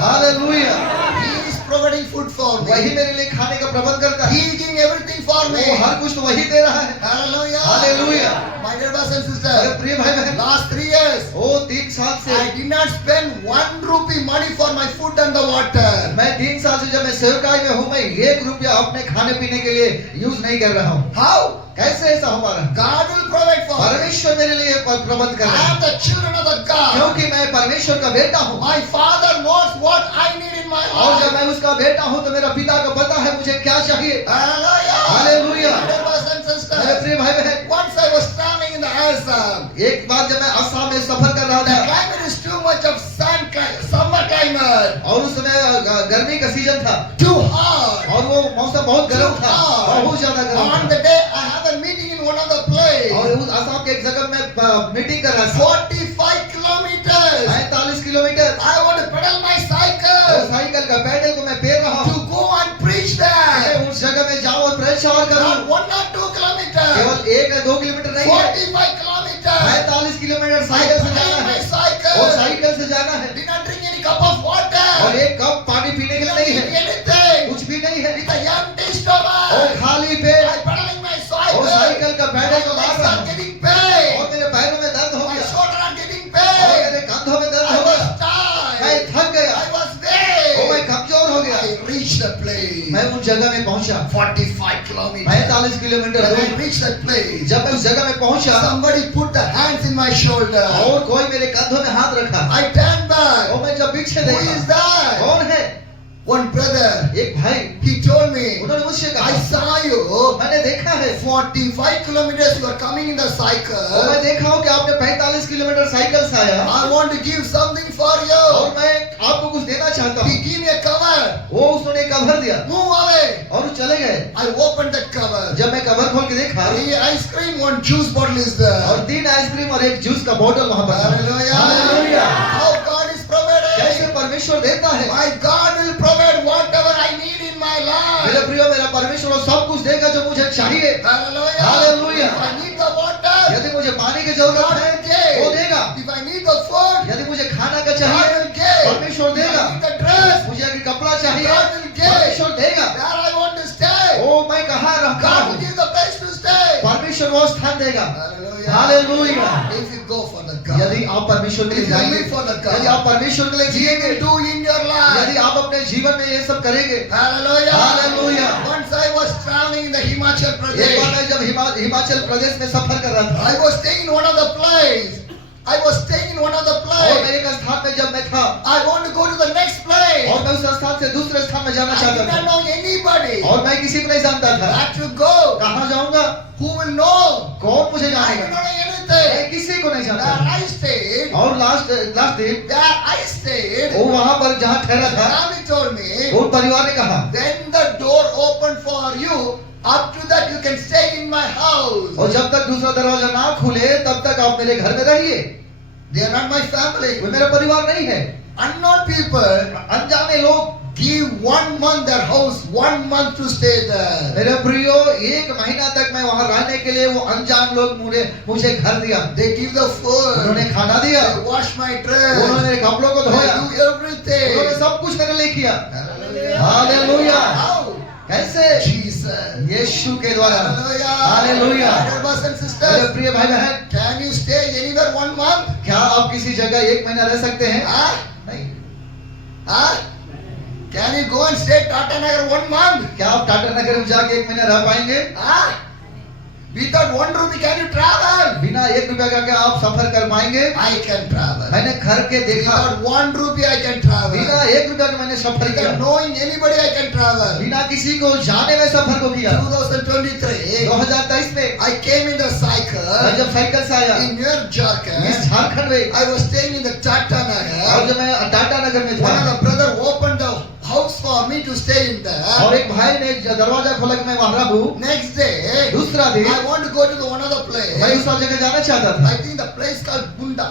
Hallelujah. He is providing food for me. वही मेरे लिए खाने का प्रबंध करता He है। is giving everything for me. वो हर कुछ तो वही दे रहा है। Hallelujah. Hallelujah. My dear brothers and मेरे sisters, प्रिय भाई बहन, last 3 years, वो 3 साल से I did not spend 1 rupee money for my food and the water. मैं 3 साल से जब मैं सेवकाई में हूँ, मैं 1 रुपया अपने खाने पीने के लिए यूज नहीं कर रहा हूँ। How? कैसे ऐसा हो पा रहा है? God will provide for me. परमेश्वर मेरे लिए प्रबंध कर I रहा है, am the children of the God. क्योंकि मैं परमेश्वर का बेटा हूँ। My Father knows what I need in my और जब life. मैं उसका बेटा हूँ तो मेरा पिता को पता है मुझे क्या चाहिए। Hallelujah. Hallelujah. My dear brothers and मेरे sisters, प्रिय भाई बहन, once I was traveling in the Assam. एक बार जब मैं असम में सफर कर रहा The था climate is too much of summer climate. और उस समय गर्मी का सीजन था Too hot. और वो मौसम बहुत गर्म था, बहुत ज्यादा गर्म On था। the day I have a meeting in one of the place. और उस असम के एक जगह में मीटिंग कर रहा था। 45 kilometers. 45 kilometre I want to pedal my और cycle साइकिल का पैडल को मैं पेर रहा to हूँ। go and preach there. मैं उस जगह में जाऊँ और प्रचार करूँ। Not 1 or 2 kilometers. केवल 1 या 2 किलोमीटर नहीं है, 45 kilometers. 45 किलोमीटर I साइकिल से pedal जाना my है। cycle. और साइकिल से जाना है Did not drink any cup of water. और एक कप पानी पीने के लिए नहीं Did not है, eat anything. कुछ भी नहीं है। With a empty और stomach. खाली पेट I pedaling my और cycle. साइकिल का My पैडल को मार legs रहा are हूँ getting pain. और मेरे पैरों में दर्द हो My गया shoulders are getting और pain. मेरे कंधों में दर्द I हो was गया, मैं tired. थक गया I was और मैं weak. कमजोर हो गया। I reached the place. मैं उस जगह में पहुंचा 45 kilometers. 45 किलोमीटर When I दूर। reached that place, जब मैं उस जगह में पहुंचा somebody put the hands in my shoulder. और कोई मेरे कंधों में हाथ रखा I turned back. और मैं जब पीछे Who is देखा, that? कौन है? One brother. एक भाई। He told me, उन्होंने मुझसे I कहा, saw you. मैंने देखा है 45 kilometers you are coming in the और cycle. मैं देखा हूँ कि आपने 45 किलोमीटर साइकिल से आया I want to give something for और you. मैं आपको कुछ देना चाहता He हूँ। gave me a cover. वो उसने कवर दिया Move away. और वो चले गए। I opened that cover. जब मैं कवर खोल के देखा 3 ice cream, 1 juice bottle is there. और 3 आइसक्रीम और 1 जूस का बोतल वहां पर था। Hallelujah. Hallelujah. How God is कैसे providing. परमेश्वर देता है। My God will provide whatever I need in my मेरे life. प्रियो, मेरा परमेश्वर वो सब कुछ देगा जो मुझे चाहिए। Hallelujah. Hallelujah. If I need the water, यदि मुझे पानी की जरूरत God है will give. वो देगा। If I need the food, यदि मुझे खाना का God चाहिए will give. परमेश्वर If देगा। I need the dress, मुझे अगर कपड़ा चाहिए God will give. परमेश्वर देगा। where I want to stay, ओ मैं कहाँ रहता God will हूँ give the place to stay. परमेश्वर वो स्थान देगा। Hallelujah. Hallelujah. If you go for the God, यदि आप परमेश्वर के लिए if you जाएंगे, live for the यदि God, आप परमेश्वर के लिए He जिएंगे, will do in your यदि life. आप अपने जीवन में ये सब करेंगे। Hallelujah. Hallelujah. Once I was traveling in the Himachal एक बार Pradesh. मैं जब हिमाचल प्रदेश में सफर कर रहा था I was staying in one of the place. I was staying in one of the और place. मैं एक स्थान में जब मैं था I want to go to the next place. और मैं उस स्थान से दूसरे स्थान में जाना I चाहता did not था know anybody. और मैं किसी को नहीं जानता था। Where to go? कहाँ जाऊंगा, Who will know? कौन मुझे I did not जानेगा, know मैं anything. किसी को नहीं Where जानता। I stayed, और लास्ट दिन where I stayed, वो वहां पर जहाँ ठहरा the था family told me, वो परिवार ने कहा when the door opened for you, up to that you can stay in my house. और जब तक दूसरा दरवाजा ना खुले तब तक आप मेरे घर में रहिए। They are not my family. वो मेरा परिवार नहीं है। Unknown people अनजाने लोग give 1 month their house, 1 month to stay there. मेरे प्रियो 1 महीना तक मैं वहां रहने के लिए वो अनजान लोग मुझे घर दिया। They give the food. उन्होंने खाना दिया, They wash my dress. उन्होंने मेरे कपड़ों को They धोया, do उन्होंने everything. सब कुछ मेरे लिए किया। Hallelujah. हालेलुया। How? कैसे? Jesus. यीशु के द्वारा। Hallelujah. Hallelujah. Dear brothers and मेरे sisters, प्रिय भाई बहन, can you stay anywhere 1 month? क्या आप किसी जगह 1 महीना रह सकते हैं? Huh? नहीं। Huh? Can you go and stay Tata Nagar 1 month? क्या आप टाटा नगर में जाके 1 महीना रह पाएंगे? Huh? Without 1 rupee, can you travel? बिना 1 रुपया का क्या आप सफर कर पाएंगे? I can travel. मैंने घर के देखा, Without 1 rupee, I can travel. बिना 1 रुपया का मैंने सफर किया, Without knowing anybody, I can travel. बिना किसी को जाने में सफर को किया। 2023, 2023 में I came in the मैं cycle जब साइकिल से आया in New Jharkhand. इस झारखंड में I was staying in the Tata और Nagar. जब मैं टाटा नगर में One of था the brother opened the house for me to stay in और there. एक भाई ने दरवाजा खोला कि मैं वहां रहूं। Next day, दूसरा दिन I want to go to one other मैं place. दूसरा जगह जाना चाहता था। I think the place called Bunda.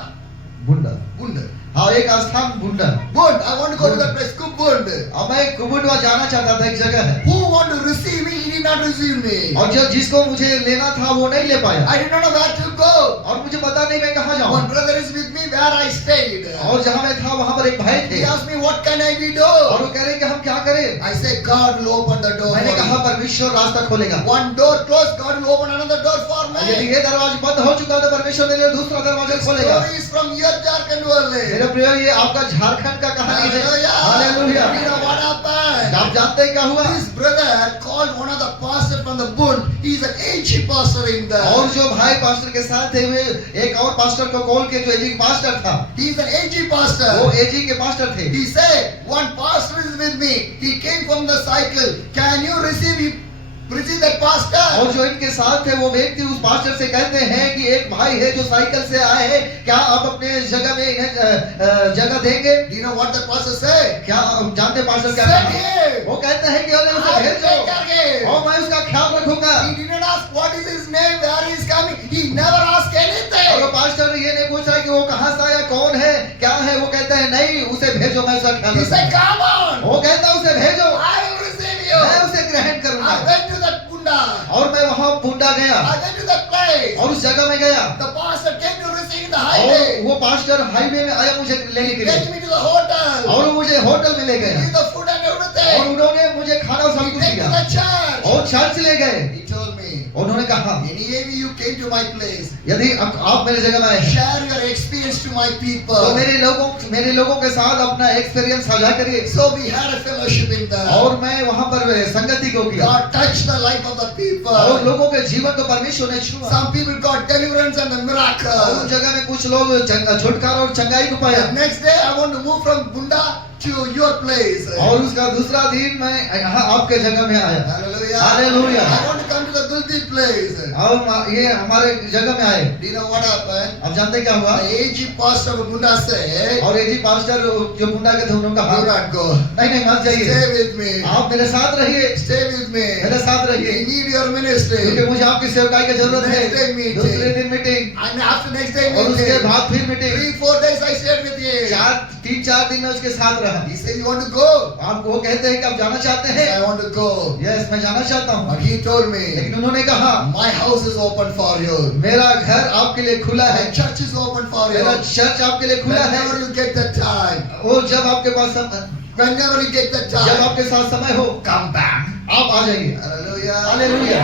बुंडा Bunda. हाँ, एक स्थान ढूंढा। Bund. I want to go to that place. Kubund. अब मैं कुबुडवा जाना चाहता था, एक जगह है, Who want to receive me? He did not receive me. और जो जिसको मुझे लेना था वो नहीं ले पाया, I did not know where to go. और मुझे पता नहीं मैं कहाँ जाऊँ। One brother is with me where I stayed. और जहाँ मैं था वहाँ पर एक भाई थे, He asked me, what can I be do? और वो कह रहे कि हम क्या करें। I said, God will open the door मैंने for कहा me. परमेश्वर रास्ता खोलेगा। One door closed, God will open another door for यदि me. ये दरवाजा बंद हो चुका तो परमेश्वर मेरे लिए दूसरा दरवाजा खोलेगा। Story is from your Jharkhand only. मेरे प्रिय, ये आपका झारखंड का कहानी है। Hallelujah. You know hallelujah. what happened? आप जानते हैं क्या हुआ? This brother called one of the pastor from the Bund. He's an AG pastor in the. और जो भाई पास्टर के साथ थे वे एक और पास्टर को कॉल के, जो एजी पास्टर था, He's an AG pastor. वो एजी के पास्टर थे। He said, one pastor is with me. He came from the cycle. Can you receive that pastor? और जो इनके साथ थे वो व्यक्ति उस पास्टर से कहते हैं कि एक भाई है जो साइकिल से आए हैं, क्या आप अपने जगह में इन्हें जगह देंगे? Do you know what the pastor said? क्या हम जानते पास्टर क्या Send कहते हैं? him. वो कहते हैं कि अरे उसे I will take भेजो care of him. और मैं उसका ख्याल रखूंगा। He did not ask what is his name, where he is coming. He never asked और वो anything. पास्टर ये नहीं पूछ रहा कि वो कहाँ से आया, कौन है, क्या है। वो कहता है नहीं, उसे भेजो, मैं उसका ख्याल He said, रखूंगा। come on. वो कहता है उसे भेजो, I will receive मैं you. उसे ग्रहण I करूंगा। went to that Bunda. और मैं वहां पुंडा गया I went to that place. और उस जगह में गया, The pastor came to receive in the और highway. वो पास्टर हाईवे में आया मुझे लेने के लिए, Take me to the hotel. और वो मुझे होटल में ले गया, Give the food and और everything. उन्होंने मुझे खाना और सब He कुछ take to दिया, the church. और चर्च ले गए। He told me, उन्होंने कहा anyway you came to my place. यदि आप मेरे जगह में आए हैं, Share your experience to my तो people. मेरे लोगों के साथ अपना एक्सपीरियंस साझा करिए। So we had a fellowship in the. और मैं वहां पर संगति को किया, God touched the life of the और people. लोगों के जीवन को परमेश्वर ने छुआ। Some people got deliverance and the और उस miracle. जगह में कुछ लोग छुटकारा और चंगाई को पाया। The next day I want to move from Bunda to your place. और उसका दूसरा दिन मैं यहाँ आपके जगह में आया। Hallelujah. Hallelujah. I want to come to the Gulti place. और ये हमारे जगह में आए। Do you know what happened? अब जानते क्या हुआ? The AG pastor of Bunda said, और एजी पास्टर जो मुंडा के थे उन्होंने do कहा not go. नहीं मत जाइए, Stay with me. आप मेरे साथ रहिए, Stay with me. मेरे साथ We रहिए, need your ministry. क्योंकि मुझे आपकी सेवकाई की जरूरत है। Next day meeting. दूसरे दिन meeting, And after next day और उसके meeting, बाद फिर meeting. 3-4 days I stayed with you. 3-4 दिन में उसके साथ रहा। He said, you want to go? आप वो कहते हैं कि आप जाना चाहते I हैं? said, I want to go. Yes, मैं जाना चाहता हूँ। But he told me, लेकिन उन्होंने कहा my house is open for you. मेरा घर आपके लिए खुला है, My church is open for you. मेरा चर्च आपके लिए खुला है। Whenever you get the time, वो जब आपके पास whenever you get the जब time, आपके साथ समय हो come back. आप आ जाइए। Hallelujah. Hallelujah.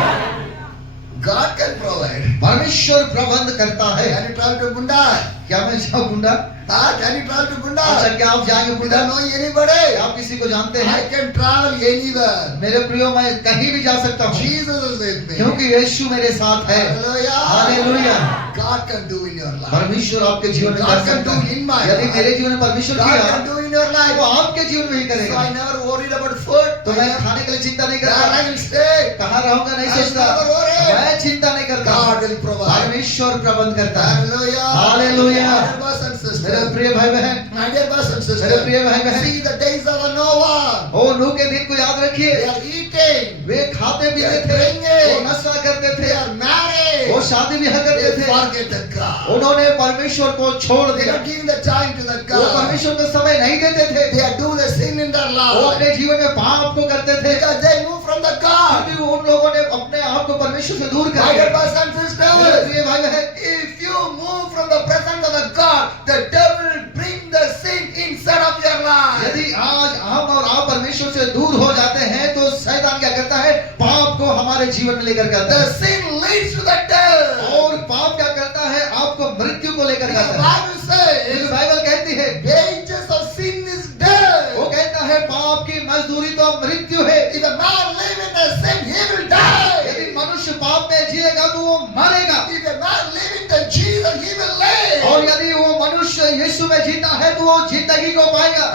God can provide. परमेश्वर प्रबंध करता है। Can you travel to Bunda? क्या मैं जाऊँ बुंडा? Can you travel to Bunda? अच्छा, क्या आप जाएंगे You बुंडा? don't know anybody. आप किसी को जानते हैं? I can travel anywhere. मेरे प्रियो, मैं कहीं भी जा सकता हूँ, Jesus is with me. क्योंकि यीशु मेरे साथ है। Hallelujah. Hallelujah. God can do in your life. परमेश्वर आपके जीवन में कर God can सकता do है। in my यदि life. मेरे जीवन में परमेश्वर God किया, can do in your तो life. वो आपके जीवन में ही So करेगा। I never worried about food. तो मैं खाने के लिए चिंता नहीं Where I करता, will stay. कहाँ रहूंगा नहीं I सोचता, never worry. मैं चिंता नहीं करता। God will provide. परमेश्वर प्रबंध करता है। Hallelujah. Hallelujah. My dear brothers and मेरे sisters. प्रिय भाई बहन, My dear brothers and sisters. मेरे प्रिय भाई बहन, See the days of Noah. ओ नूह के दिन को याद रखिए। They are eating. वे खाते पीते They are थे, drinking. वो नशा करते थे, They are married. वो शादी ब्याह करते They थे। forget the God. उन्होंने परमेश्वर को छोड़ They दिया, are giving the time to the वो God. परमेश्वर को समय नहीं देते थे, They are doing the sin in their वो life. अपने जीवन में पाप को करते थे, Because they move from the God. क्योंकि उन लोगों ने अपने आप को परमेश्वर से दूर कर My dear दिया। brothers and मेरे sisters. प्रिय भाई बहन, If you move from the presence of the God, the devil will bring the sin inside of your life. यदि आज हम और आप परमेश्वर से दूर हो जाते हैं तो शैतान क्या करता है? पाप को हमारे जीवन में लेकर के आता The है, sin leads to the death. और पाप क्या करता है? आपको मृत्यु को लेकर के The आता है। Bible क्योंकि says, बाइबल कहती है, wages of sin is death. वो कहता है पाप की मजदूरी तो मृत्यु है। If a man live in the sin, he will die. यदि मनुष्य पाप में जिएगा तो वो मरेगा, If a man live in the Jesus, he will live. और यदि वो मनुष्य यीशु में जीता है तो वो जिंदगी को पाएगा।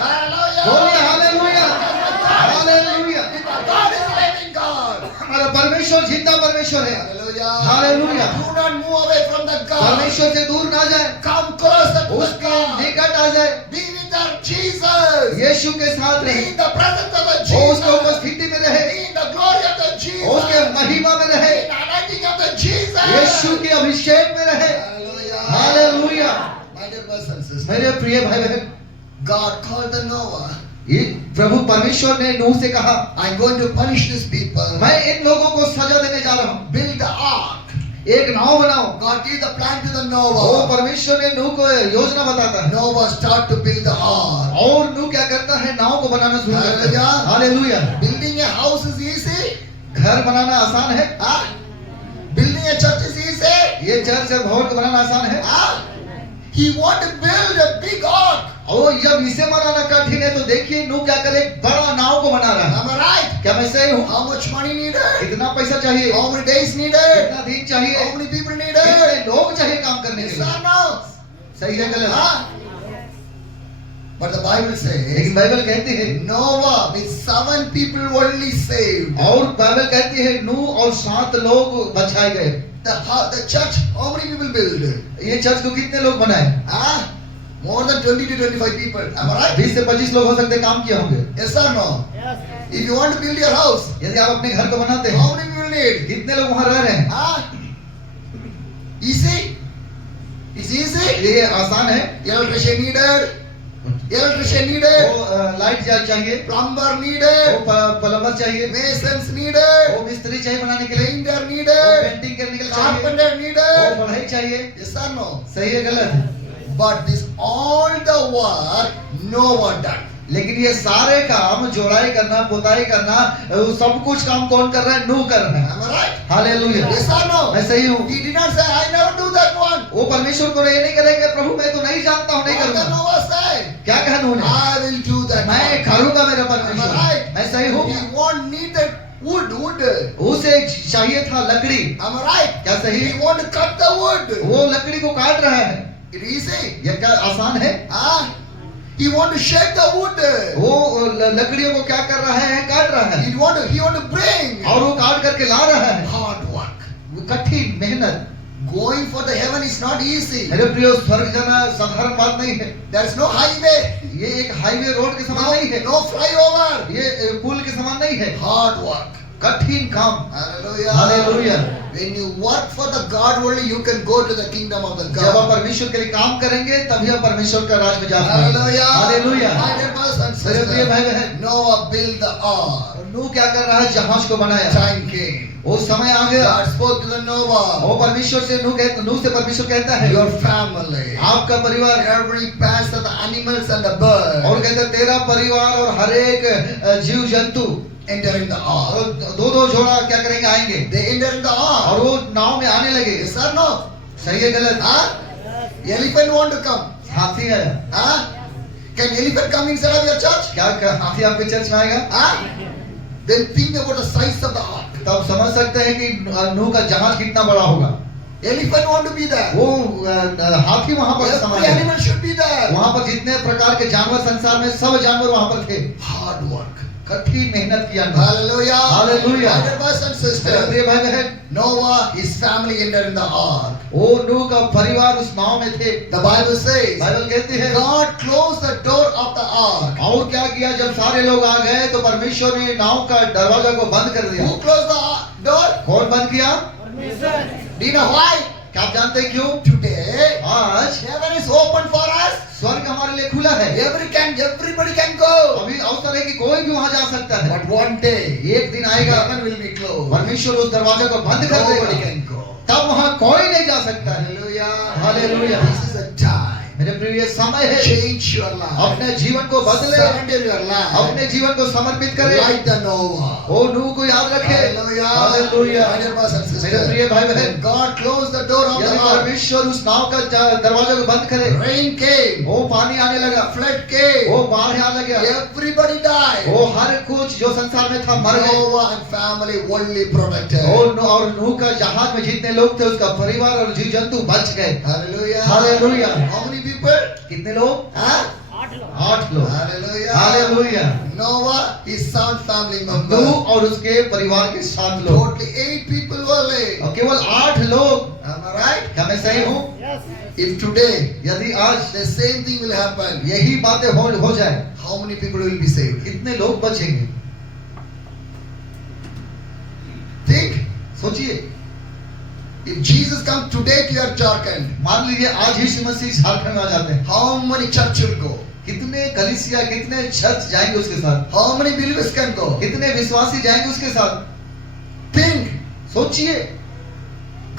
बोलिए hallelujah, hallelujah. God is living God. हमारा परमेश्वर जिंदा परमेश्वर है। Hallelujah. Hallelujah. Do not move away from the God. परमेश्वर से दूर ना जाए, Come closer to the उसके God. निकट आ जाए, Be with our Jesus. यीशु के साथ Be रहे, in the presence of the वो Jesus. उसके उपस्थिति में रहे, Be in the glory of the Jesus. उसके महिमा में रहे, Be in the anointing of the Jesus. यीशु के अभिषेक में रहे। Hallelujah. Hallelujah. My dear brothers and sisters. मेरे प्रिय भाई बहन, God called the Noah. ये प्रभु परमेश्वर ने नूह से कहा, I'm going to punish these people. मैं इन लोगों को सजा देने जा रहा हूँ, Build the ark. एक नाव बनाओ। God gave the plan to the वो Noah. परमेश्वर ने नूह को योजना बताता है, Noah start to build the ark. और नूह क्या करता है, नाव को बनाना शुरू करता है। Hallelujah. Building a house is easy. घर बनाना आसान है, Huh? Building a church is easy. ये चर्च और भवन को बनाना आसान है। Huh? He want to build a big ark. और जब इसे बनाना कठिन है तो देखिए नूह क्या करे, बड़ा नाव को बना रहा है। Am I right? क्या मैं सही हूँ? How much money needed? कितना पैसा चाहिए, How many days needed? कितना दिन चाहिए, How many people कितने needed? लोग चाहिए काम करने के Yes लिए? or no? सही है गलत? Huh? But the Bible says लेकिन बाइबल कहती है, Noah with 7 people only saved. और बाइबल कहती है नूह और 7 लोग बचाए गए। The church, how many people build? ये चर्च को कितने लोग बनाए? Huh? More than 20 to 25 people. Am I right? 20 से 25 लोग हो सकते हैं, काम किए होंगे। Yes or no? If you want to build your house, यदि आप अपने घर को बनाते हैं, how many people need? कितने लोग वहां रह रहे हैं? Huh? Easy? It's easy? ये आसान है। Electrician needed. Electrician needed. वो लाइट चाहिए, Plumber वो needed. प्लम्बर चाहिए, Masons needed. वो मिस्त्री चाहिए बनाने के लिए, Painter वो needed. पेंटिंग करने के लिए चाहिए, Carpenter वो needed. बढ़ाई चाहिए। Yes or no? सही है गलत? But this all the work Noah done. लेकिन ये सारे काम, जोड़ाई करना, पोताई करना, वो सब कुछ काम कौन कर रहा है? नूह कर रहा है। Am I right? Hallelujah. Yes or no? मैं सही हूँ। He did not say, I never do that one. वो परमेश्वर को ये नहीं करेंगे, प्रभु मैं तो नहीं जानता हूँ, नहीं What करूँगा। did Noah say? क्या कहा नूह ने? I will do that मैं one. करूँगा मेरा Am I परमेश्वर। right? मैं सही हूँ। He want needed wood. उसे चाहिए था लकड़ी। Am I right? क्या सही? He want to cut the wood. वो लकड़ी को काट रहा है। It easy. ये क्या आसान है? Ah, he want to shake the wood. वो लकड़ियों को क्या कर रहा है? काट रहा है, He want to bring. और वो काट करके ला रहा है। Hard work. वो कठिन मेहनत। Going for the heaven is not easy. मेरे प्रियो, स्वर्ग जाना साधारण बात नहीं है। There is no highway. ये एक हाईवे रोड के समान नहीं है, No flyover. ये पुल के समान नहीं है। Hard work. कठिन काम। Hallelujah. Hallelujah. When you work for the God only, you can go to the kingdom of the जब आप God. परमेश्वर के लिए काम करेंगे तभी आप परमेश्वर का राज में जा पाएंगे। Hallelujah. Hallelujah. My dear brothers and मेरे प्रिय भाई sisters, बहन, Noah built the ark. नूह क्या कर रहा है? जहाज को बनाया। Time came. वो समय आ गया। God spoke to the Noah. वो परमेश्वर से नूह से परमेश्वर कहता है, Your family, आपका परिवार, every past of the animals and the birds, और कहते हैं तेरा परिवार और हर एक जीव जंतु, enter in the ark. और दो जोड़ा क्या करेंगे? आएंगे, They enter in the ark. और वो नाव में आने लगे। Yes or no? सही है गलत? Huh? Elephant want to come. हाथी है। Huh? Can elephant come inside of your church? क्या हाथी आपके चर्च में आएगा? Huh? Then think about the size of the ark. तब समझ सकते हैं कि नूह का जहाज कितना बड़ा होगा। Elephant want to be there. वो हाथी वहां पर Every समान है। animal should be there. वहां पर जितने प्रकार के जानवर संसार में, सब जानवर वहां पर थे। Hard work. कठिन मेहनत किया। Hallelujah. Hallelujah. My dear brothers and मेरे sisters, प्रिय भाई बहन, Noah, his family entered in the ark. वो नूह का परिवार उस नाव में थे। The Bible says, बाइबल कहती है, God closed the door of the ark. और क्या किया? जब सारे लोग आ गए तो परमेश्वर ने नाव का दरवाजा को बंद कर दिया। Who closed the door? कौन बंद किया? Do you know why? क्या आप जानते हैं क्यों? Today, आज heaven is open for us. स्वर्ग हमारे लिए खुला है। Everybody can go. अभी अवसर है कि कोई भी वहां जा सकता है। But one day, एक दिन आएगा, heaven will be closed. परमेश्वर उस दरवाजे को बंद कर Nobody देगा, can go. तब वहां कोई नहीं जा सकता है। Hallelujah. Hallelujah. This is a time. मेरे प्रिय, ये समय है, Change your life. अपने जीवन को बदले, Surrender your life. अपने जीवन को समर्पित करे। Like the Noah. वो नूह को याद रखे। Hallelujah. Hallelujah. My dear brothers and मेरे sisters, प्रिय भाई बहन, when God closed the door of यदि the ark, परमेश्वर उस नाव का दरवाजा को बंद करे, rain came, वो पानी आने लगा, flood came, वो बाढ़ आने लगा, everybody died. वो हर कुछ जो संसार में था मर गए। Noah and family only protected. और नूह का जहाज में जितने लोग थे, उसका परिवार और जीव जंतु बच गए। Hallelujah. Hallelujah. How many people? कितने लोग? Huh? 8 लोग। Hallelujah. Hallelujah. Noah, his son, family member. नूह और उसके परिवार के 7 लोग, Totally 8 people only. और केवल 8 लोग। Am I right? क्या मैं सही हूँ? If today यदि आज the same thing will happen, यही बातें हो जाए, how many people will be saved? कितने लोग बचेंगे? Think. सोचिए। If Jesus come today to your Jharkhand, मान लीजिए आज यीशु मसीह झारखंड में आ जाते हैं, how many church will go? कितने कलीसिया, कितने चर्च जाएंगे उसके साथ? How many believers can go? कितने विश्वासी जाएंगे उसके साथ? Think. सोचिए,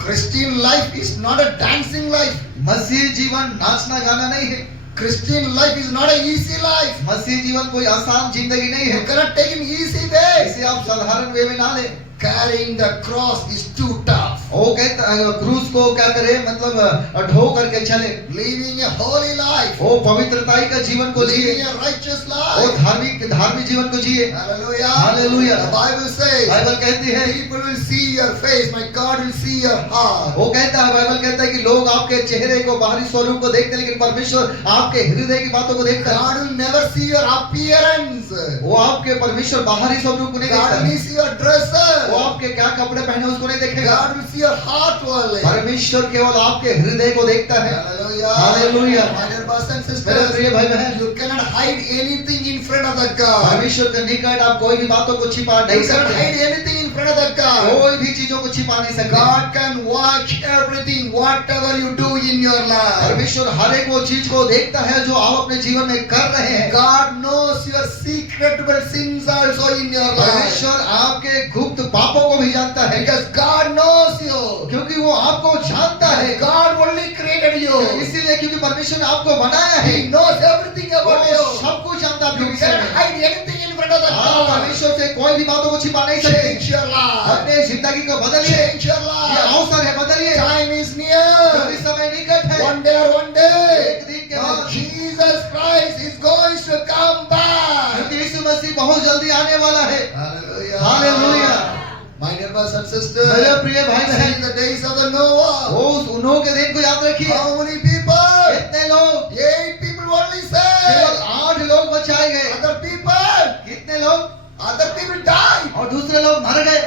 Christian life is not a dancing life. मसीह जीवन नाचना गाना नहीं है। Christian life is not an easy life. मसीह जीवन कोई आसान जिंदगी नहीं You है। cannot take an easy way. इसे आप साधारण वे में ना ले। Carrying the cross is too tough. वो कहता क्रूस को क्या करे, मतलब ढो करके चले। Living a holy life. वो पवित्रताई का जीवन को जिए, Living a righteous वो life. धार्मिक जीवन को जिए। Hallelujah. Hallelujah. The Bible says, Bible कहती है, people will see your face, my God will see your heart. वो कहता है, बाइबल कहता है कि लोग आपके चेहरे को, बाहरी स्वरूप को देखते हैं, लेकिन परमेश्वर आपके हृदय की बातों को देखता है। God will never see your appearance. वो आपके परमेश्वर बाहरी स्वरूप को नहीं God देखता will है। see your dresses. वो आपके क्या कपड़े पहने उसको नहीं देखेगा। God will see your heart only. परमेश्वर केवल आपके हृदय को देखता है। Hallelujah. Hallelujah. My dear brothers and मेरे sisters, प्रिय भाई बहन, you cannot hide anything in front of the God. परमेश्वर के निकट आप कोई भी बातों को छिपा You नहीं cannot सकते। hide anything in front of the God. कोई भी चीजों को छिपा नहीं सकते। God can watch everything, whatever you do in your life. परमेश्वर हर एक वो चीज को देखता है जो आप अपने जीवन में कर रहे हैं। God knows your secret sins also in your life. परमेश्वर आपके गुप्त पापों को भी जानता है, Because God knows you. क्योंकि वो आपको जानता है। God only created you. इसीलिए क्योंकि परमेश्वर ने आपको बनाया है, He knows everything वो about you. सब कुछ जानता है आपके You विषय cannot में। hide anything in front of the आप God. परमेश्वर से कोई भी बातों को छिपा नहीं सकते। Change your life. अपने जिंदगी को बदलिए। Change your ये life. अवसर है, बदलिए। Time is क्योंकि near. समय निकट है। One day or one day, एक दिन के बाद Jesus Christ is going to come back. क्योंकि यीशु मसीह बहुत जल्दी आने वाला है। Hallelujah. Hallelujah. My dear brothers and मेरे sisters, प्रिय भाई see बहन, the days of the Noah. वो उन्हों के दिन को याद रखिए। How many people? कितने लोग? 8 people only केवल saved. 8 लोग बचाए गए। Other people, कितने लोग? other people died. और दूसरे लोग मर गए।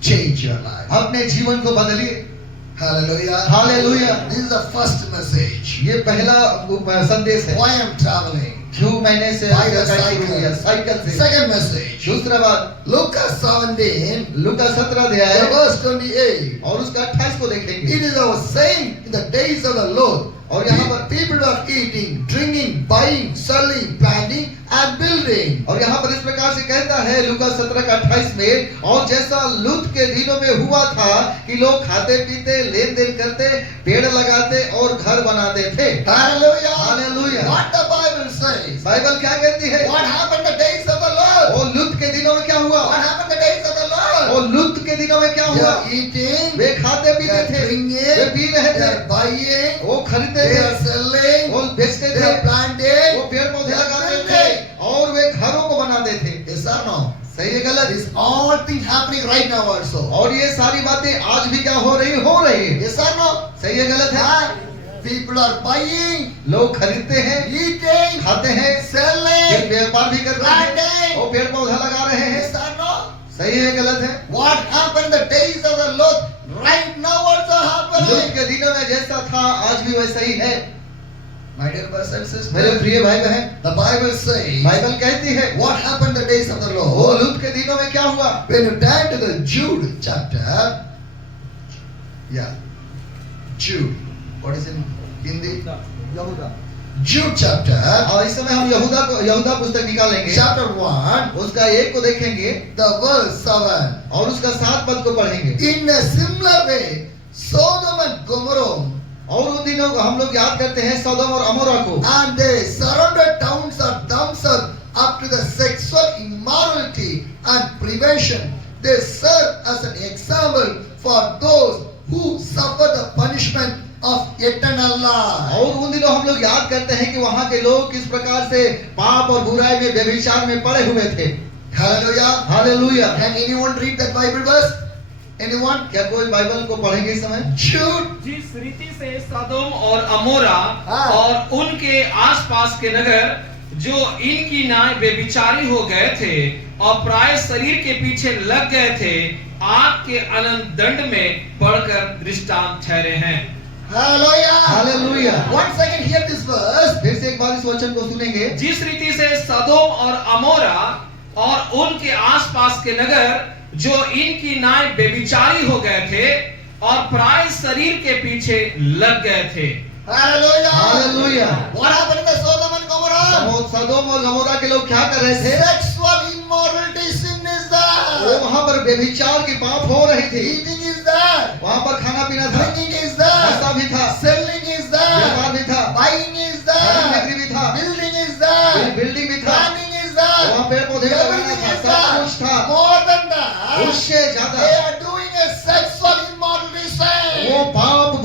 Change your life. अपने जीवन को बदलिए। Hallelujah. Hallelujah. This is the first message. ये पहला संदेश है। Why I am traveling. क्यों मैंने से By the शुरू किया? cycle. साइकिल से। Second message. दूसरा बात, Lucas 17, लूका 17 अध्याय the verse 28. और उसका 28 को देखेंगे। It is our saying in the days of the Lord. और यहाँ पर People are eating, drinking, buying, selling, planting and building. और यहाँ पर इस प्रकार से कहता है लूका 17 का 28 में, और जैसा लूत के दिनों में हुआ था कि लोग खाते पीते, लेन देन करते, पेड़ लगाते और घर बनाते थे। Hallelujah. Hallelujah. What the Bible says. Bible क्या कहती है? What happened the days of the Lord? और लूत के दिनों में क्या हुआ? What happened the days of the Lord? और लूत के दिनों में क्या They हुआ? are eating, वे खाते they पीते are थे, drinking, वे पी रहे they थे, are buying, वो खरीदते they थे, are selling, वो बेचते they थे, are planting. वो पेड़ पौधे they are लगाते building. थे और वे घरों को बनाते थे। Yes or no? सही है गलत? This all things happening right now also. और ये सारी बातें आज भी क्या हो रही है? Yes or no? सही है गलत है? Huh? People are buying, लोग खरीदते हैं, eating, खाते हैं, फिर selling. व्यापार भी करते हैं, Planting. वो पेड़ पौधा लगा रहे हैं। Yes or no? सही है गलत है? What happened the days of the Lord right now also लूत happening. के दिनों में जैसा था आज भी वैसा ही है। My dear brothers and sisters, मेरे प्रिय भाई बहन, the Bible says, बाइबल कहती है what happened the days of the वो Lord. लूत के दिनों में क्या हुआ? When you turn to the Jude chapter, yeah, Jude, what is in Hindi? Jude chapter, और इस समय हम यहूदा पुस्तक निकालेंगे, chapter 1, उसका 1 को देखेंगे the verse 7. और उसका 7 पद को पढ़ेंगे। In a similar way, Sodom and Gomorrah और उन दिनों को हम लोग याद करते हैं सदोम और अमोरा को, and the surrounded towns are dumpstered up to the sexual immorality and prevention. They serve as an example for those who suffer the punishment of eternal life. और उन दिनों हम लोग याद करते हैं कि वहाँ के लोग किस प्रकार से पाप और बुराई में, व्यभिचार में पड़े हुए थे। Hallelujah. Hallelujah. Can anyone read that Bible verse? Anyone? क्या कोई बाइबल को पढ़ेंगे इस समय? Jude. जिस रीति से सदोम और अमोरा हाँ। और उनके आसपास के नगर जो इनकी नाय बेविचारी हो गए थे और प्राय शरीर के पीछे लग गए थे, आग के अनंत दंड में पड़कर दृष्टांत ठहरे हैं। Hallelujah. Hallelujah. Once again hear this verse. फिर से एक बार इस वचन को सुनेंगे। जिस रीति से सदोम और अमोरा और उनके आसपास के नगर जो इनकी नाय बेविचारी हो गए थे और प्राय शरीर के पीछे लग गए थे। Hallelujah. Hallelujah. What happened in the Sodom and Gomorrah? सदोम और गमोरा के लोग क्या कर रहे थे? Sexual immorality sin is वो there. वहां पर व्यभिचार की पाप हो रही थी। Eating is there. वहां पर खाना पीना था, Drinking is there. नशा भी था, Selling is व्यापार there. भी था, Buying is खरीद there. बिक्री भी था, Building is there. बिल्डिंग भी था, Planning is there. वहां पेड़ पौधे लगाना Everything था, is सब कुछ there. था। More than that, उससे ज्यादा they are doing a sexual immorality sin. वो पाप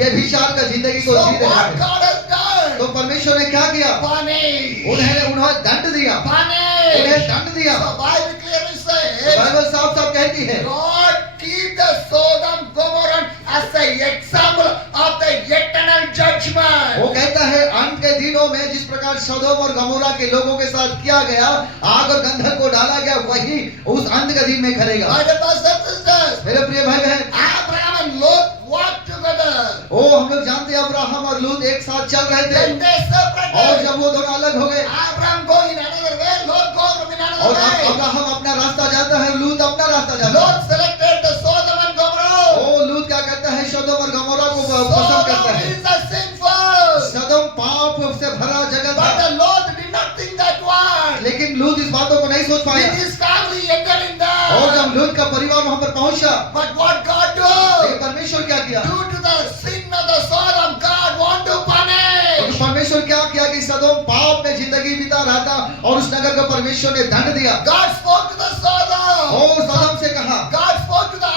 व्यभिचार का जिंदगी को So जी रहे what थे। God has done? तो परमेश्वर ने क्या किया? Punish. उन्हें दंड दिया, Punish. उन्हें दंड दिया। The Bible clearly says, Bible साफ साफ कहती है, God keep the Sodom Gomorrah as an example of the eternal judgment. वो कहता है अंत के दिनों में जिस प्रकार सदोम और गमोरा के लोगों के साथ किया गया, आग और गंधक को डाला गया, वही उस अंत के दिन में करेगा। My dear brothers and sisters, मेरे प्रिय भाई बहन, Abraham and Lot walked together. ओ हम लोग जानते हैं अब्राहम और लूत एक साथ चल रहे थे, Then they और separated. जब वो दोनों अलग हो गए Abraham going in another way, Lot going in और another way. अब्राहम अपना रास्ता जाता है, लूत अपना रास्ता जाता है। Lot selected the Sodom and Gomorrah. ओ लूत क्या करता है? सदोम और गमोरा को पसंद करता Sodom है। is a sinful. सदोम पाप से भरा जगह But था, the Lot did not think that one. लेकिन लूत इस बातों को नहीं सोच पाया। With his family entered in और there. जब लूत का परिवार वहां पर पहुंचा, But what God लेकिन do? परमेश्वर क्या किया? Due to the sin of the Sodom, God want to और punish. परमेश्वर क्या किया कि सदोम पाप में जिंदगी बिता रहा था और उस नगर को परमेश्वर ने दंड दिया। God spoke to the Sodom. और सदोम से कहा, God spoke to the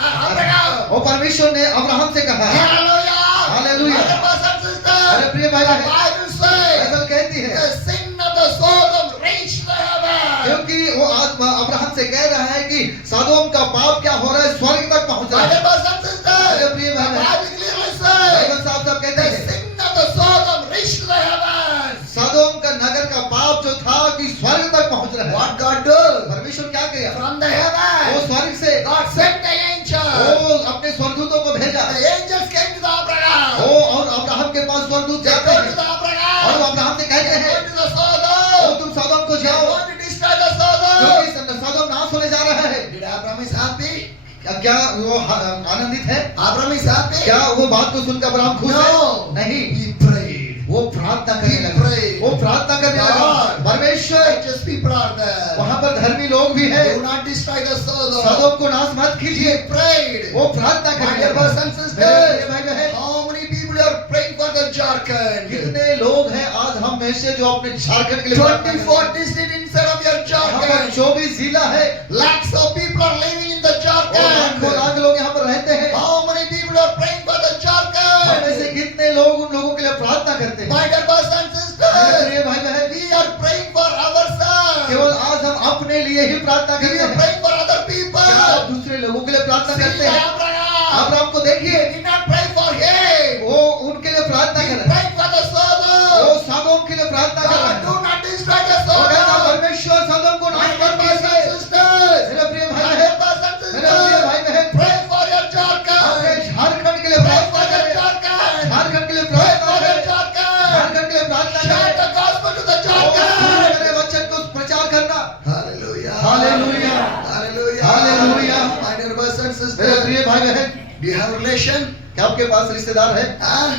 Abraham. और परमेश्वर ने अब्राहम से कहा। Hallelujah. Hallelujah. My dear brothers and अरे sisters, प्रिय भाई the बहन, Bible says बाइबल कहती है, the sin of the Sodom reached the heaven. क्योंकि वो अब्राहम से कह रहा है कि सदोम का पाप क्या हो रहा है, स्वर्ग तक पहुंच रहा My dear है। brothers and sisters, अरे प्रिय the भाई बहन, Bible clearly says बाइबल साफ साफ कहती the है, sin of the Sodom reached the heaven. सदोम का नगर का पाप जो था कि स्वर्ग तक पहुंच रहा है। What God do? परमेश्वर क्या किया? From the वो heaven, स्वर्ग से God sent the angel. वो अपने स्वर्गदूतों को भेजा। The angels came to the Abraham. वो और अब्राहम के पास स्वर्गदूत They जाते go to हैं the और Abraham. वो अब्राहम से कहते They हैं, go to the O Sodom. तुम सदोम को They जाओ, want to destroy the Sodom. क्योंकि सदोम नाश होने जा रहा है। Did Abraham is happy? क्या वो आनंदित है? Abraham is happy? क्या वो बात को सुनकर अब्राहम खुश है? No. नहीं, He prayed. वो प्रार्थना करने He लगा। prayed. वो प्रार्थना करने लगा, God. परमेश्वर Righteous people are there. वहां पर धर्मी लोग भी हैं, Do not destroy the Sodom. सदोम को नाश मत He कीजिए। prayed. वो प्रार्थना My करने dear लगा। brothers and मेरे sisters, भाई बहन, how many people are praying for the Jharkhand? कितने लोग हैं आज हम में से जो अपने झारखंड के लिए प्रार्थना करते हैं? 24 districts inside of your यहाँ पर Jharkhand. 24 जिला है Lakhs of people are living in the और Jharkhand. लाख लोग यहाँ पर रहते हैं। How many people are praying for the हम में से Jharkhand? कितने लोग उन लोगों के लिए प्रार्थना करते हैं? My dear brothers and मेरे sisters, प्रिय भाई बहन, we are praying for ourselves. केवल आज हम अपने लिए ही प्रार्थना We करते are हैं। praying for other क्या आप people. दूसरे लोगों के लिए प्रार्थना See करते हैं? Abraham. अब्राहम को देखिए, He did not pray for him. वो उनके लिए प्रार्थना He कर रहा है। prayed for the वो Sodom. सदोम के लिए प्रार्थना कर रहा God, है। do not destroy the वो कहता है, Sodom. परमेश्वर सदोम को My नाश dear मत brothers कीजिए। and sisters, मेरे प्रिय भाई my बहन, dear brothers and मेरे प्रिय भाई sisters, बहन, pray for your अपने Jharkhand. झारखंड के लिए Pray प्रार्थना for your करें। Jharkhand. झारखंड के लिए Pray प्रार्थना for your करें। Jharkhand. झारखंड के लिए प्रार्थना Share करें। the gospel to the और Jharkhand. मेरे वचन को प्रचार करना। Hallelujah. Hallelujah. Hallelujah. Hallelujah. My dear brothers and मेरे sisters, प्रिय भाई बहन, do you have relation? क्या आपके पास रिश्तेदार है? Huh?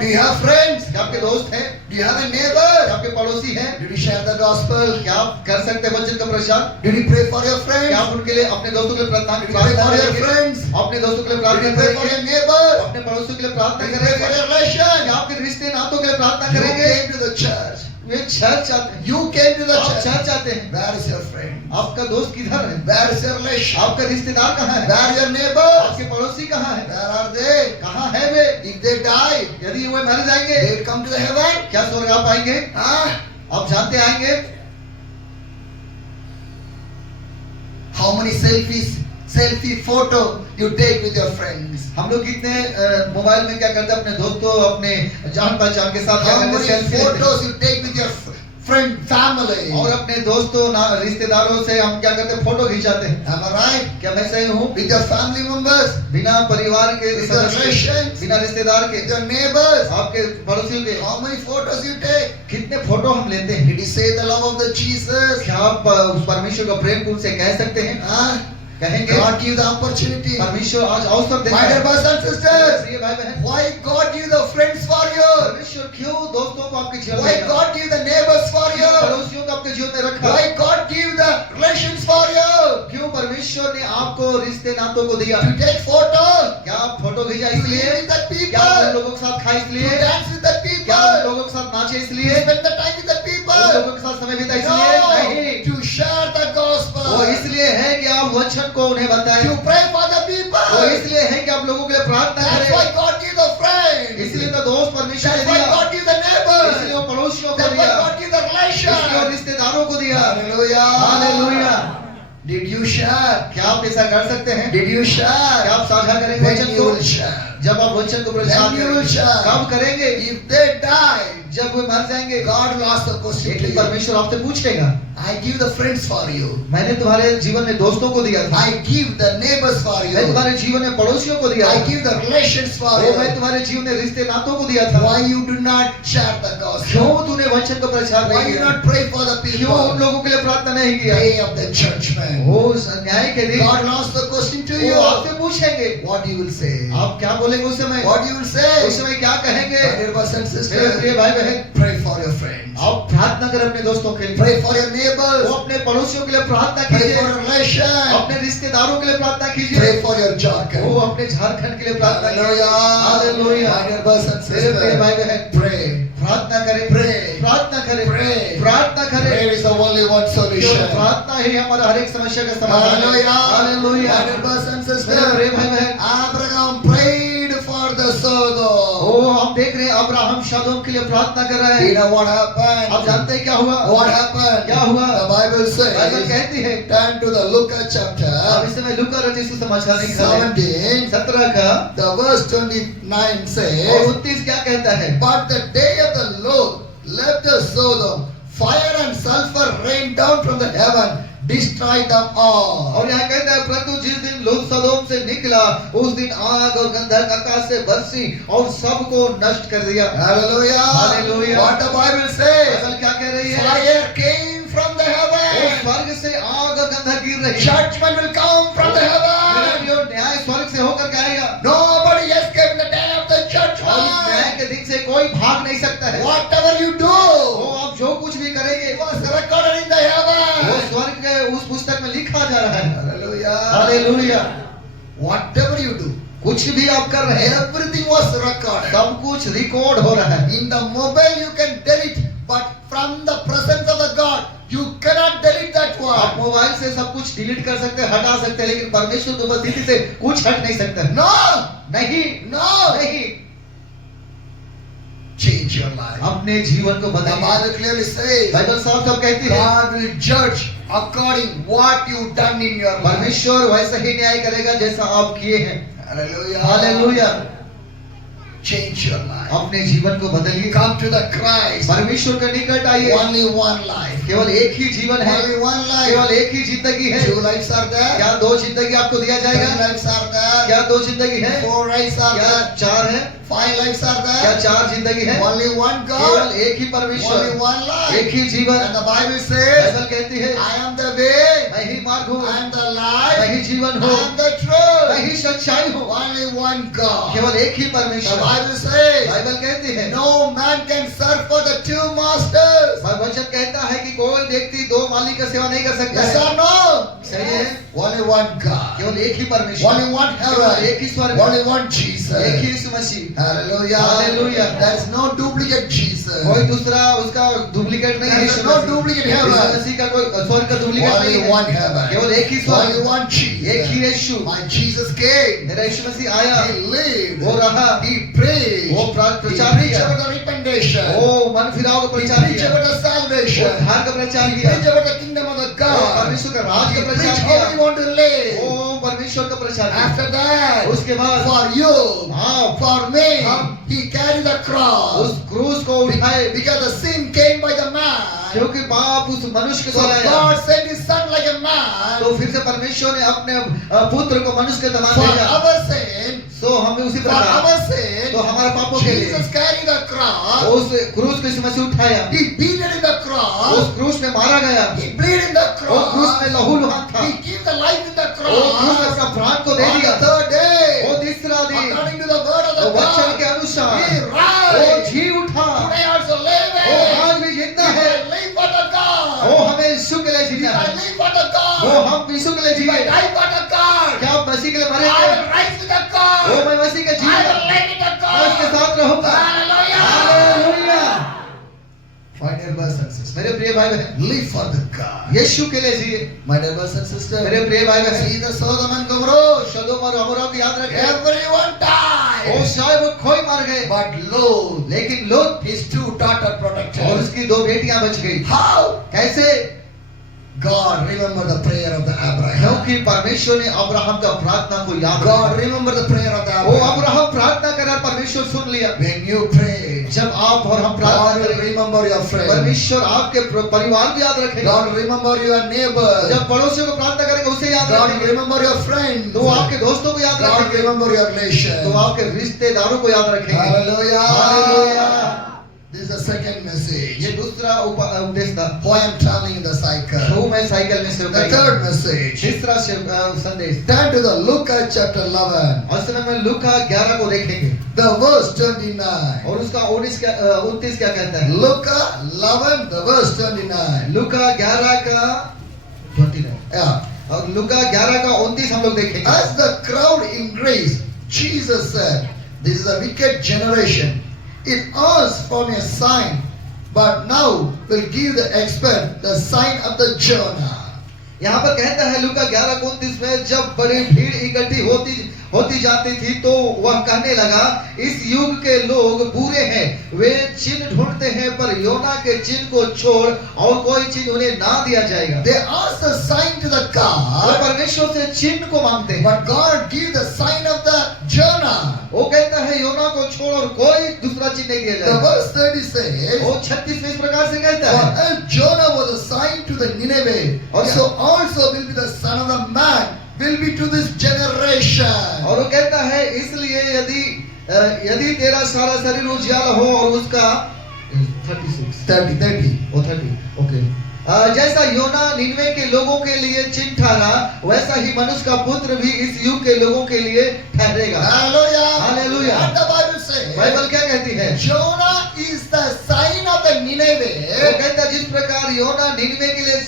Do you have friends? क्या आपके दोस्त हैं? Do you have a क्या neighbor? आपके पड़ोसी हैं? Did you share the gospel? क्या आप कर सकते हैं वचन का प्रचार? Did you pray for your क्या friends? आप उनके लिए अपने दोस्तों के लिए प्रार्थना Did you pray for your करेंगे? friends? अपने दोस्तों के लिए Did प्रार्थना you pray for करेंगे? your neighbor? अपने पड़ोसियों के लिए प्रार्थना Did you pray for करेंगे? your relation? क्या आपके रिश्ते नातों के लिए प्रार्थना You करेंगे? came to the church. Way church आते हैं। You came to the आप church. चर्च आते हैं। Where is your friend? आपका दोस्त किधर है? Where is your relation? आपका रिश्तेदार कहाँ है? Where are your neighbors? आपके पड़ोसी कहाँ है? Where are they? कहाँ है वे? If they die, यदि वे मर जाएंगे, they will come to the heaven. क्या स्वर्ग आप आएंगे? Huh? आप जानते आएंगे? How many selfie photo you take with your friends? हम लोग कितने मोबाइल में क्या करते हैं? अपने दोस्तों, अपने जान पहचान के साथ क्या How करते हैं? many सेल्फी लेते हैं। photos you take with your friends? friend, family. और अपने दोस्तों रिश्तेदारों से हम क्या करते हैं, फोटो खिंचाते हैं। Am I right? क्या मैं सही हूँ? With your family members, बिना परिवार के with your सदस्य, relations, बिना रिश्तेदार के, with your neighbors. आपके पड़ोसियों के How many photos you take? कितने फोटो हम लेते हैं? Did you say the love of the Jesus? क्या आप उस परमेश्वर का प्रेम को उनसे कह सकते हैं? Huh? कहेंगे? God give the opportunity. परमेश्वर आज अवसर देता My dear है। brothers and sisters, प्रिय भाई बहन, why God give the friends for you? परमेश्वर क्यों दोस्तों को आपके जीवन Why में रखा? God give the neighbors for क्यों you? पड़ोसियों को आपके जीवन में रखा? Why God give the relations for you? क्यों परमेश्वर ने आपको रिश्ते नातों को दिया? To take photo, क्या आप फोटो खींचा to इसलिए? live with the क्या आप उन people, लोगों के साथ खाए to इसलिए? dance with the क्या आप उन people, लोगों के साथ नाचे to इसलिए? spend the time with the उन people. लोगों के साथ समय बिता इसलिए? No, नहीं। to share the वो gospel, इसलिए है कि आप वचन को उन्हें बताएं। to pray for the वो people. इसलिए है कि आप लोगों के लिए प्रार्थना That's why करें। God give the friends. इसलिए तो दोस्त परमेश्वर ने That's why दिया। God give the इसलिए neighbors. वो पड़ोसियों को That's why दिया। God give the इसलिए वो relations. रिश्तेदारों को दिया। Hallelujah. Hallelujah. Did you share? क्या आप ऐसा कर सकते हैं? Did you क्या share? आप साझा करेंगे When वचन you को? will share. जब आप वचन को प्रचार When you will करेंगे। share. कब करेंगे? If they die, जब वो मर जाएंगे। God will ask the question एक to दिन you. परमेश्वर आपसे पूछेगा, I give the friends for you. मैंने तुम्हारे जीवन में दोस्तों को दिया था। I give the neighbors for मैं you. तुम्हारे जीवन में पड़ोसियों को दिया I था। give the relations for वो मैं you. तुम्हारे जीवन में रिश्ते नातों को दिया था। Why you do not share the क्यों gospel? तूने वचन को प्रचार Why नहीं you किया? not pray for the क्यों उन people? लोगों के लिए प्रार्थना नहीं किया? Day of the judgment. वो न्याय के दिन God will ask the question to वो you. आपसे पूछेंगे। What you will say? आप क्या बोलेंगे उस समय? What you will उस say? समय क्या कहेंगे? My dear brothers and मेरे sisters, प्रिय भाई बहन, pray for your friends. आप प्रार्थना करें अपने दोस्तों के लिए। Pray for your वो neighbors. अपने पड़ोसियों के लिए प्रार्थना Pray कीजिए। for your relations. अपने रिश्तेदारों के लिए प्रार्थना कीजिए। Pray for your वो Jharkhand. अपने झारखंड के लिए प्रार्थना कीजिए। Hallelujah. Hallelujah. My dear brothers and मेरे प्रिय sisters, भाई बहन, pray. प्रार्थना करें। Pray. प्रार्थना करें। Pray. प्रार्थना करें। Prayer is the only one केवल solution. प्रार्थना ही हमारा हर एक समस्या का समाधान है। Hallelujah. Hallelujah. My dear brothers and मेरे sisters, प्रिय भाई बहन, Abraham prayed for the Sodom. ओ हम देख रहे हैं अब्राहम सदोम के लिए प्रार्थना कर रहा You है। know what आप happened? जानते हैं क्या हुआ? What happened? क्या हुआ? The Bible बाइबल says, कहती है, turn to the Luke अब chapter इस समय लूका रचित सुसमाचार लिखा है 17, 17 का the verse 29 और says, 29 क्या कहता है? but the day of the Lord left the Sodom, fire and sulfur rained down from the heaven, destroyed them all. और यहाँ कहता है, परंतु जिस दिन लूत सदोम से निकला उस दिन आग और गंधक आकाश से बरसी और सबको नष्ट कर दिया। Hallelujah. Hallelujah. What the Bible says, Bible क्या कह रही है? fire came from the वो heaven. स्वर्ग से आग और गंधक गिर रही है। Judgment will come from the मेरे heaven. प्रियो, न्याय स्वर्ग से होकर के आएगा Nobody escaped the day of the और उस न्याय judgment. के दिन से कोई भाग नहीं सकता है। Whatever you वो do आप जो कुछ भी करेंगे was recorded in the वो heaven. स्वर्ग के उस पुस्तक में लिखा जा रहा है। Hallelujah. Hallelujah. Whatever you do, कुछ भी आप कर रहे हैं everything was recorded. सब कुछ रिकॉर्ड हो रहा है। In the mobile you can delete, but from the presence of the God, you cannot delete that आप word. मोबाइल से सब कुछ डिलीट कर सकते हैं, हटा सकते हैं, लेकिन परमेश्वर की उपस्थिति से कुछ हट नहीं सकता। No, नहीं no. नहीं, Change your life. अपने जीवन को The बदलिए। Bible clearly says, बाइबल साफ साफ कहती है, God will judge according what you done in your life. परमेश्वर वैसा ही न्याय करेगा जैसा आप किए हैं। Hallelujah. Hallelujah. Change your life. अपने जीवन को बदलिए। Come to the Christ. परमेश्वर के निकट आइए। Only one life. केवल एक ही जीवन है, Only one केवल life. एक ही जिंदगी है। 2 lives are there. क्या 2 जिंदगी आपको दिया 3 जाएगा? lives are there. क्या 2 जिंदगी है? 4 lives are क्या there. 4 है? 5 lives are क्या there. 4 जिंदगी है? Only one केवल God. एक ही परमेश्वर, Only one एक life. ही जीवन। And the Bible says, Bible कहती है, I am the way, मैं ही मार्ग हूँ, I am the मैं life, ही जीवन I हूँ, am the मैं truth. ही सच्चाई हूँ। Only one God. केवल एक ही The परमेश्वर। Bible says, बाइबल कहती है, no man can serve for the 2 masters. वचन कहता है कि कोई व्यक्ति 2 मालिक का सेवा नहीं कर सकता Yes है। or no? सही है। Only one God. केवल एक ही परमेश्वर, Only one केवल heaven. एक ही स्वर्ग, Only one एक Jesus. He Yeshu Masih. Hallelujah. Hallelujah. There is no duplicate Jesus. कोई दूसरा उसका डुप्लीकेट नहीं है। There is no duplicate Yeshu heaven. मसीह का कोई स्वर्ग का डुप्लीकेट नहीं Only है। one heaven. केवल एक ही स्वर्ग, Only one एक ही Jesus. Yeshu. My Jesus came. मेरा यीशु मसीह आया, He lived. वो रहा, He prayed. वो He प्रचार preached किया, about the repentation. वो मन फिराव का He प्रचार preached किया, about the वो salvation. उद्धार का प्रचार He किया, preached about the kingdom of the वो God. परमेश्वर का राज He का प्रचार preached किया, how we want to live. वो परमेश्वर का प्रचार किया। After that, उसके बाद for you, हाँ, for me, हाँ, he carried the उस cross. क्रूस को उठाए, Because the sin came by the man. क्योंकि पाप उस मनुष्य के So द्वारा आया। God sent His Son like a man तो फिर से परमेश्वर ने अपने पुत्र को मनुष्य के समान for भेजा। our sin. सो हमें उसी For प्रकार our sin, तो हमारे पापों के लिए Jesus carried the cross. उस क्रूस को यीशु मसीह उठाया, He beaten in the cross. उस क्रूस में मारा गया, He bleed in the वो क्रूस में cross. लहू लुहान था, He gave the life in the वो क्रूस में cross. अपना प्राण को दे On दिया। the third day, वो तीसरा दिन according to the word of वो the वचन के God, अनुसार He वो rise. जी उठा, Today also live वो it. आज भी जिंदा If है, I live for the वो God, हमें यीशु के लिए if जीना I है, live for the वो God, हम यीशु के लिए if I जिए। die for the God, क्या आप मसीह के लिए I मरेंगे? will rise with the वो God. मैं मसीह के I जीऊंगा, will live with the मैं उसके God. साथ रहूंगा। Hallelujah. Hallelujah. My dear brothers and sisters, मेरे प्रिय भाई बहन, live for the God. यीशु के लिए जिए। My dear brothers and sisters, मेरे प्रिय भाई बहन, see the Sodom and Gomorrah. सदोम और अमोरा को याद रखें। Everyone वो died. शायद वो खोई मर गए, But Lot, लेकिन लोट his two daughters और protected. उसकी दो बेटियां बच गई। How? कैसे? God remember the prayer of the Abraham. क्योंकि परमेश्वर ने अब्राहम का प्रार्थना को याद God रखा। remember the prayer of the वो Abraham. अब्राहम प्रार्थना कर और परमेश्वर सुन लिया। When you pray, जब आप और हम God प्रार्थना will करेंगे, remember your friend. परमेश्वर आपके परिवार को याद रखेगा। God will remember your neighbor. जब पड़ोसियों को प्रार्थना करेंगे उसे याद God will रखेंगे, remember your friends. तो वो आपके दोस्तों को याद God will रखेंगे, remember your तो relation. आपके रिश्तेदारों को याद रखेंगे। Hallelujah. Hallelujah. This is the second message. ये दूसरा उपदेश था, Why I'm traveling in the cycle. जो मैं साइकिल में से The third message. तीसरा संदेश, Turn to the Luke chapter 11. असल में लूका 11 को देखेंगे The verse 29. और उसका 29 क्या कहता है? Luke 11, the verse 29. लूका 11 का 29 Yeah. और लूका 11 का 29 हम लोग देखेंगे। As the crowd increased, Jesus said, "This is a wicked generation. It asks for a sign, but now will give the expert the sign of the Jonah." यहाँ पर कहता है लूका 11 को 29 में, जब बड़ी भीड़ इकट्ठी होती जाती थी तो वह कहने लगा, इस युग के लोग बुरे हैं, वे चिन्ह ढूंढते हैं पर योना के चिन्ह को छोड़ और कोई चिन्ह उन्हें ना दिया जाएगा। They ask the sign to the वो God, परमेश्वर से चिन्ह को मांगते हैं, but God give the sign of the Jonah. वो कहता है योना को छोड़ और कोई दूसरा चिन्ह नहीं दिया The जाएगा। verse 30 says, वो 36 में इस प्रकार से कहता "For है, as Jonah was a sign to the Nineveh, so also will be the Son of the Man will be to this generation." और वो कहता है इसलिए यदि तेरा सारा शरीर उजियाला हो और उसका 36 30. ओ 30 ओके, जैसा योना निनवे के लोगों के लिए चिन्ह ठहरा, वैसा ही मनुष्य का पुत्र भी इस युग के लोगों के लिए ठहरेगा। Hallelujah. Hallelujah. What the Bible says? Bible क्या कहती है? Jonah is the sign of the वो Nineveh. कहता है जिस प्रकार योना निनवे के लिए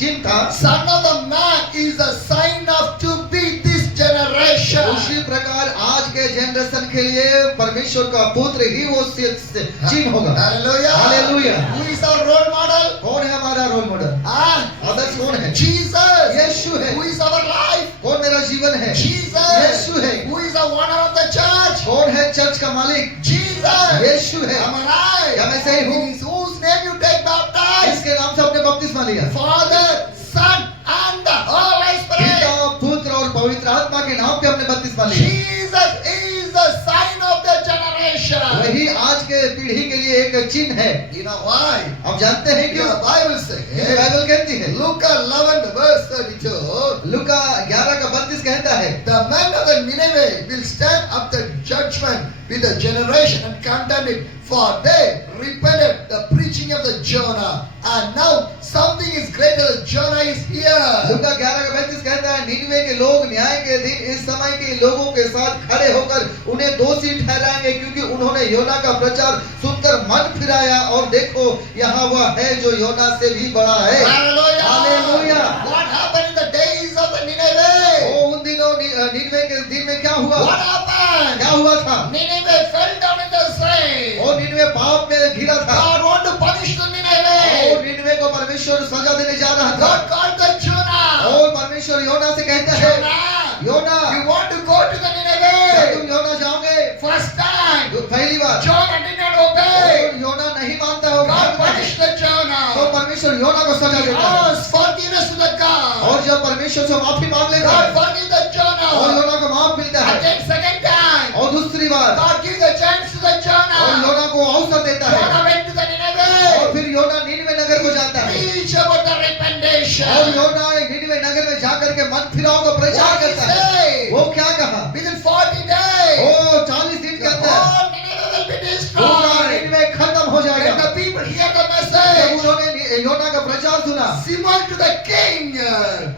चिन्ह था, Son of the Man is the sign of to be this generation. उसी प्रकार आज के जनरेशन के लिए परमेश्वर का पुत्र ही वो चिन्ह होगा। Hallelujah. Hallelujah. Who is our role model? कौन है हमारा रोल मॉडल? आदर्श कौन है? Jesus. यीशु है। Who is our life? कौन मेरा जीवन है? Jesus. यीशु है। Who is the owner of the church? कौन है चर्च का मालिक? Jesus. यीशु है। Am I right? क्या मैं सही हूँ? In whose name you take baptize? इसके नाम से आपने बपतिस्मा लिया। Father, Son, and the Holy Spirit. पिता, पुत्र और पवित्र आत्मा के नाम पे हमने बपतिस्मा लिया। Jesus is the sign of the generation. वही आज के पीढ़ी के लिए एक चिन्ह है। You know why? आप जानते हैं क्यों? The Bible क्योंकि says, बाइबल कहती है, Luke 11 verse 32, लूका 11 का 32 कहता है, the men of the Nineveh will stand up the judgment with the generation and condemn it, for they repented the preaching of the Jonah, and now something is greater than Jonah is here. लूका 11 का 32 कहता है, निनवे के लोग न्याय के दिन इस समय के लोगों के साथ खड़े होकर उन्हें दोषी ठहराएंगे, क्योंकि उन्होंने योना का प्रचार सुनकर मन फिराया, और देखो यहाँ वह है जो योना से भी बड़ा है। Hallelujah. Hallelujah. What happened in the days of the Nineveh? उन दिनों निनवे के दिन में क्या हुआ? What happened? क्या हुआ था? Nineveh fell down in the sin. और निनवे पाप में घिरा था, God wanted to punish the और Nineveh. निनवे को परमेश्वर सजा देने जा रहा था, God called the Jonah. और परमेश्वर योना से कहता है, Jonah, योना you want to go to the क्या Nineveh? तुम योना जाओगे? First time, तो पहली बार Jonah did not obey. और योना नहीं मानता हो, God punished the तो Jonah. परमेश्वर योना को सजा He देता है, asked forgiveness to the God. और जब परमेश्वर से माफी मांग लेता God है forgive the और Jonah. योना को माफ मिलता है, Again, second time, और दूसरी बार God give the chance to the और Jonah. योना को अवसर देता है, Jonah went to the और Nineveh. फिर योना निनवे नगर को के मन फिराव का प्रचार What he करता है। said? वो क्या कहा? Within 40 days, ओ 40 दिन के the अंदर whole Nineveh will be पूरा destroyed. निनवे खत्म हो When जाएगा। the people hear the जब message, उन्होंने योना का प्रचार सुना, Simon to the king,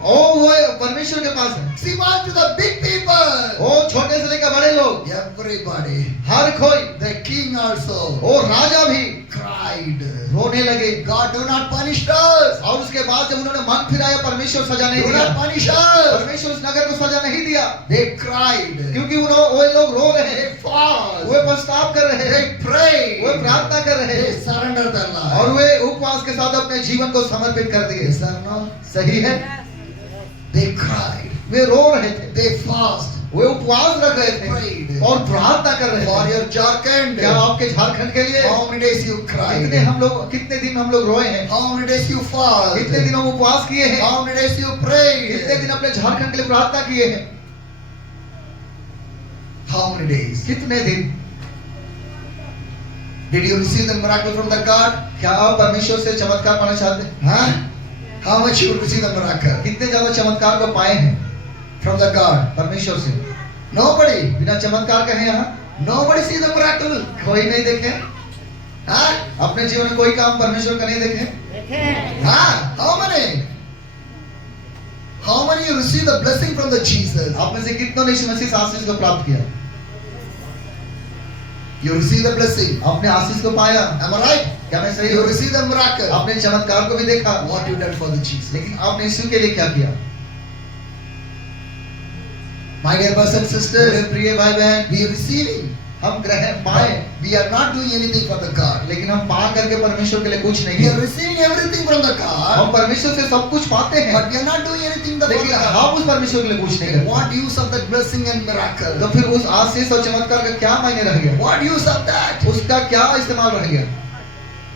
ओ वो परमेश्वर के पास है। Simon to the big people, ओ छोटे से लेकर बड़े लोग, everybody, हर कोई, the king also ओ राजा भी cried. रोने लगे। God, do not punish us. और उसके बाद जब उन्होंने मन फिराया, परमेश्वर सजा नहीं Do दिया। not punish us. परमेश्वर उस नगर को सजा नहीं दिया, They cried. क्योंकि वो लोग रो रहे They हैं, fast. वे पछताव कर रहे हैं, They prayed. वे प्रार्थना कर रहे They हैं, surrender their और life. वे उपवास के साथ अपने जीवन को समर्पित कर दिए। Yes or no? सही है, They cried. वे रो रहे थे, They fast. वे उपवास रख रहे थे और प्रार्थना कर रहे For थे। your Jharkhand. क्या आपके झारखंड के लिए How many days you कितने cried? दिन हम लोग रोए हैं, How many days you fast? कितने दिन हम उपवास किए हैं, How many days you कितने prayed? दिन अपने झारखंड के लिए प्रार्थना किए हैं, How many days? कितने दिन? Did you receive the miracle from the God? क्या आप परमेश्वर से चमत्कार पाना चाहते हैं? Huh? How much you receive the miracle कितने ज्यादा चमत्कार को पाए हैं from the God? परमेश्वर से? Nobody. बिना चमत्कार के हैं यहाँ? Nobody see the miracle. कोई नहीं देखे? Huh? अपने जीवन में कोई काम परमेश्वर का नहीं देखे? Huh? How many? How many you receive the blessing from the Jesus? आप में से कितनों ने यीशु मसीह से आशीष को प्राप्त किया? You receive the blessing. आपने आशीष को पाया? Am I right? क्या मैं सही You हूँ? receive the miracle. आपने चमत्कार को भी देखा, What you done for the Jesus? लेकिन आपने यीशु के लिए क्या किया? My dear brothers and मेरे sisters, प्रिय भाई बहन, we are receiving. हम ग्रहण पाए, We are not doing anything for the God. लेकिन हम पा करके परमेश्वर के लिए कुछ We नहीं are है। receiving everything from the God, हम परमेश्वर से सब कुछ पाते हैं, but we are not doing anything for the लेकिन God. हम उस परमेश्वर के लिए कुछ नहीं करते। What use of that blessing and miracle? तो फिर उस आशीष और चमत्कार का क्या मायने रह गया? What use of that? उसका क्या इस्तेमाल रह गया?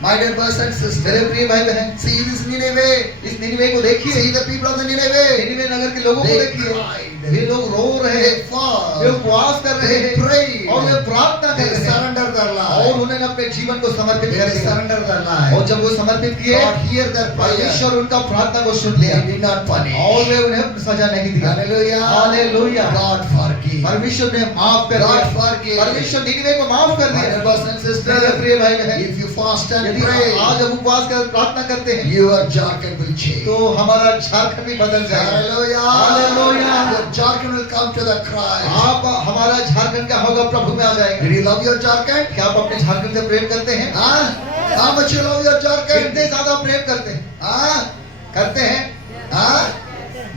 My dear brothers and मेरे sisters, प्रिय भाई बहन, see this Nineveh. इस निनिवे को देखिए, See the people of the Nineveh. निनिवे नगर के लोगों को They देखिए, cried. वे लोग रो रहे They हैं, वे fast. उपवास कर रहे They हैं prayed. और वे प्रार्थना कर They रहे हैं surrender their और life. उन्होंने अपने जीवन को समर्पित When कर they दिया। surrender their और life, जब वो समर्पित किए, God hear their prayer. परमेश्वर उनका प्रार्थना को सुन They लिया did not punish. और वे उन्हें सजा नहीं दिया। Hallelujah. Hallelujah. God forgive. परमेश्वर ने माफ कर God दिया, forgive. परमेश्वर निनिवे को माफ कर My dear दिया। brothers and मेरे sisters, प्रिय भाई बहन, if you fast and यदि pray, आज हम उपवास कर प्रार्थना करते हैं, your Jharkhand will change. तो हमारा झारखंड भी बदल जाएगा। Hallelujah. Hallelujah. Your Jharkhand will come to the Christ. आप हमारा झारखंड क्या होगा, प्रभु में आ जाएगा। Did you love your Jharkhand? क्या आप अपने झारखंड से प्रेम करते हैं? Huh? How much you love your Jharkhand? कितने ज्यादा प्रेम करते हैं? Huh? करते हैं? Huh?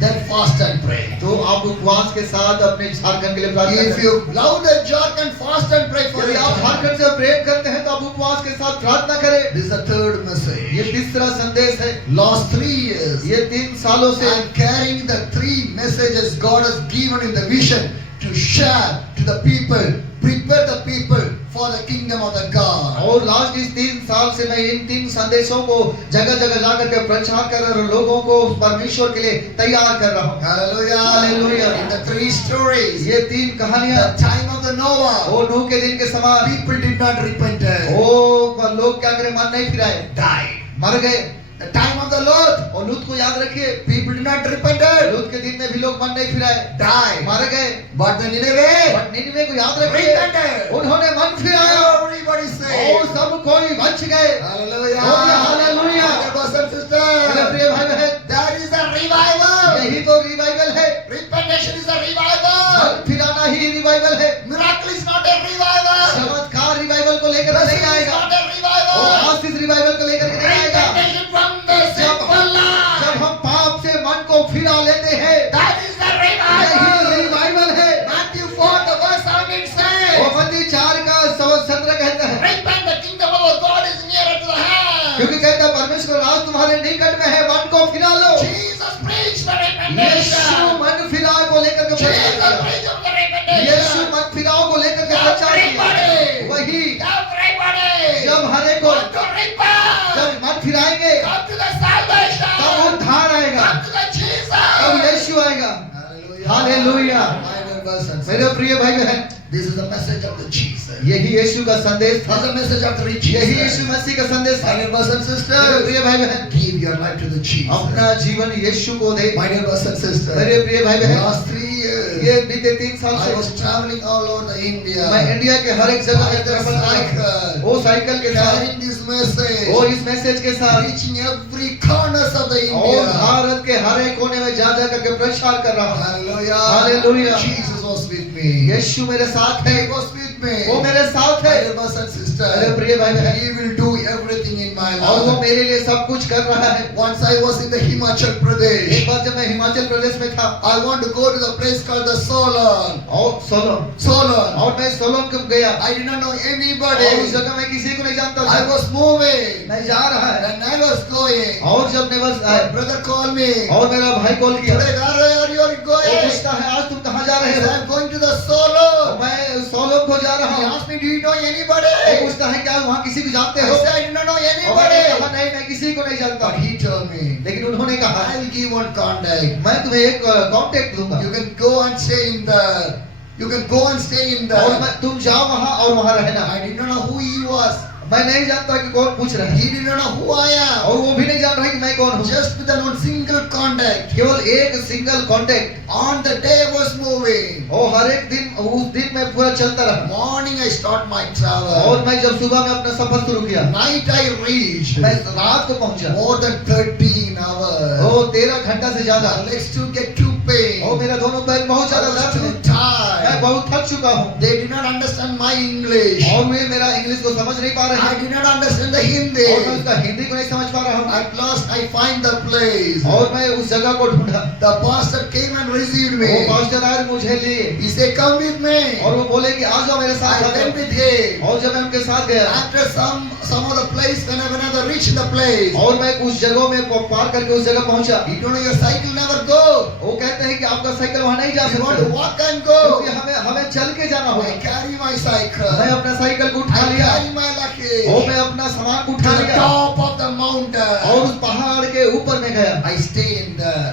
Then fast and pray. तो आप उपवास के साथ अपने झारखंड के लिए प्रार्थना If करें। you love the Jharkhand, fast and pray for यदि your आप Jharkhand. झारखंड से प्रेम करते हैं तो आप उपवास के साथ प्रार्थना करें। This is the third ये message. तीसरा संदेश है। Last 3 years, ये 3 सालों से I'm carrying the 3 messages God has given in the vision to share to the people, prepare the people for the kingdom of the God. और last इस 3 साल से मैं इन 3 संदेशों को जगह जगह जाकर के प्रचार कर रहा हूँ, लोगों को परमेश्वर के लिए तैयार कर रहा हूँ। Hallelujah. Hallelujah. In the 3 stories, ये 3 कहानियां, the time of the Noah, वो नूह के दिन के समान, people did not repent, वो लोग क्या करें, मन नहीं फिराए, died. मर गए। The time of the Lot, और लूत को याद रखिए, people did not repent, लूत के दिन में भी लोग मन नहीं फिराए, died. मर गए। But the Nineveh, बट निनिवे को याद रखिए, repented. उन्होंने मन फिराया Everybody और say, सब कोई बच गए। Hallelujah. Hallelujah. My brothers and मेरे sisters, प्रिय भाई बहन, that is a revival. यही तो रिवाइवल है। Repentation is a revival. मन फिराना ही रिवाइवल है। Miracle is not a revival. चमत्कार रिवाइवल को लेकर Blessing नहीं is आएगा, not a और revival. आशीष रिवाइवल को लेकर के नहीं आएगा। Repentation from the sinful life. जब हम पाप से मन को फिरा लेते हैं, That is the यही revival. रिवाइवल है। Matthew 4, the verse 7 it says, और मत्ती 4 का 17 कहता है, repent, the kingdom of our God is nearer to the hand. क्योंकि कहता है परमेश्वर राज तुम्हारे निकट में है, मन को फिरा लो। Jesus preached the Yeshu repentation. मन फिराव को लेकर के प्रचार Jesus किया। preached of the Yeshu repentation. मन फिराव को लेकर के प्रचार किया। Everybody, वही everybody, जब हरे को want to repent. जब मन फिराएंगे, Come to the salvation. तब उद्धार आएगा, Come to the Jesus. तब यीशु आएगा। Hallelujah. My dear brothers and मेरे sisters, प्रिय भाई बहन, This is the message of the Jesus. यही यीशु का संदेश This था, is the message of the rich यही Jesus. यीशु मसीह का संदेश था। My dear brothers and मेरे sisters, प्रिय भाई बहन, give your life to the Jesus. अपना जीवन यीशु को दे। My dear brothers and sisters, मेरे प्रिय भाई बहन, last 3 years, ये बीते 3 साल I was से traveling all over the India. मैं इंडिया के हर एक जगह By में the ट्रैवल कर cycle, वो साइकिल के साथ carrying this message, और इस मैसेज के साथ reaching every corners of the और India. भारत के हर एक कोने में जा जा करके प्रचार कर रहा हूँ। Hallelujah. Hallelujah. Jesus was with me. यीशु मेरे साथ है, He was with me. वो मेरे साथ My है। dear brothers and मेरे sisters, प्रिय भाई बहन, He will do everything in my और वो life. मेरे लिए सब कुछ कर रहा है। Once I was in the Himachal एक Pradesh. बार जब मैं हिमाचल प्रदेश में था I want to go to the place called the Solon. और सोलोम, Solon. और मैं सोलोम कब गया I did not know और उस anybody. जगह में किसी को नहीं जानता I था। was moving. मैं जा रहा है And I was going. और जब नेबर्स आए My brother called me. और मेरा भाई कॉल किया, Today, where are you वो going? पूछता है आज तुम कहाँ जा I रहे said, हो? I'm going to the Solon. मैं सोलोम को जा रहा He हूँ। asked me, do you know वो anybody? पूछता है क्या वहाँ किसी को जानते I हो? said, I do not know और मैंने anybody. कहा नहीं, मैं किसी को नहीं जानता। But he told me, लेकिन उन्होंने कहा I will give one contact. मैं तुम्हें एक कांटेक्ट दूंगा You can go and stay in there. You can go and stay in और there. तुम जाओ वहाँ और वहाँ रहना। I did not know who he was. मैं नहीं जानता कि कौन पूछ रहा है He did not know who I am. और वो भी नहीं जान रहा है कि मैं कौन हूँ। Just with that one single contact. केवल एक single contact On the day I was moving. और हर एक दिन उस दिन मैं पूरा चलता रहा Morning I start my और travel. मैं जब सुबह में अपना सफर शुरू किया Night I reached. मैं रात को पहुंचा More than 13 hours. वो 13 घंटा से ज्यादा My legs to get too pain. और मेरा दोनों पैर बहुत I ज्यादा was दर्द too है। मैं tired. बहुत थक चुका हूँ They did not understand my English. और वे मेरा इंग्लिश को समझ नहीं पा रहे I हैं did not understand the और मैं Hindi. उसका हिंदी को नहीं समझ पा रहा हूँ At last I find the place. और मैं उस जगह को ढूंढा। The pastor came and received वो me. पास्टर आए मुझे लिए He said, come with me. और वो बोले कि आ जाओ मेरे साथ I आ went जाओ। with him. और जब मैं उनके साथ गया After some of the place, when I reached the place, और मैं उस जगह में पार करके उस जगह पहुंचा, he told me your cycle never go. वो कहते हैं कि आपका साइकिल वहां नहीं जा You want सकता to walk and go. क्योंकि हमें हमें चल के जाना I होगा। carry my मैं cycle. अपना साइकिल को उठा I लिया carry my और luggage मैं अपना सामान को to उठा the लिया top of the और mountain. उस पहाड़ के ऊपर में गया I stayed in there.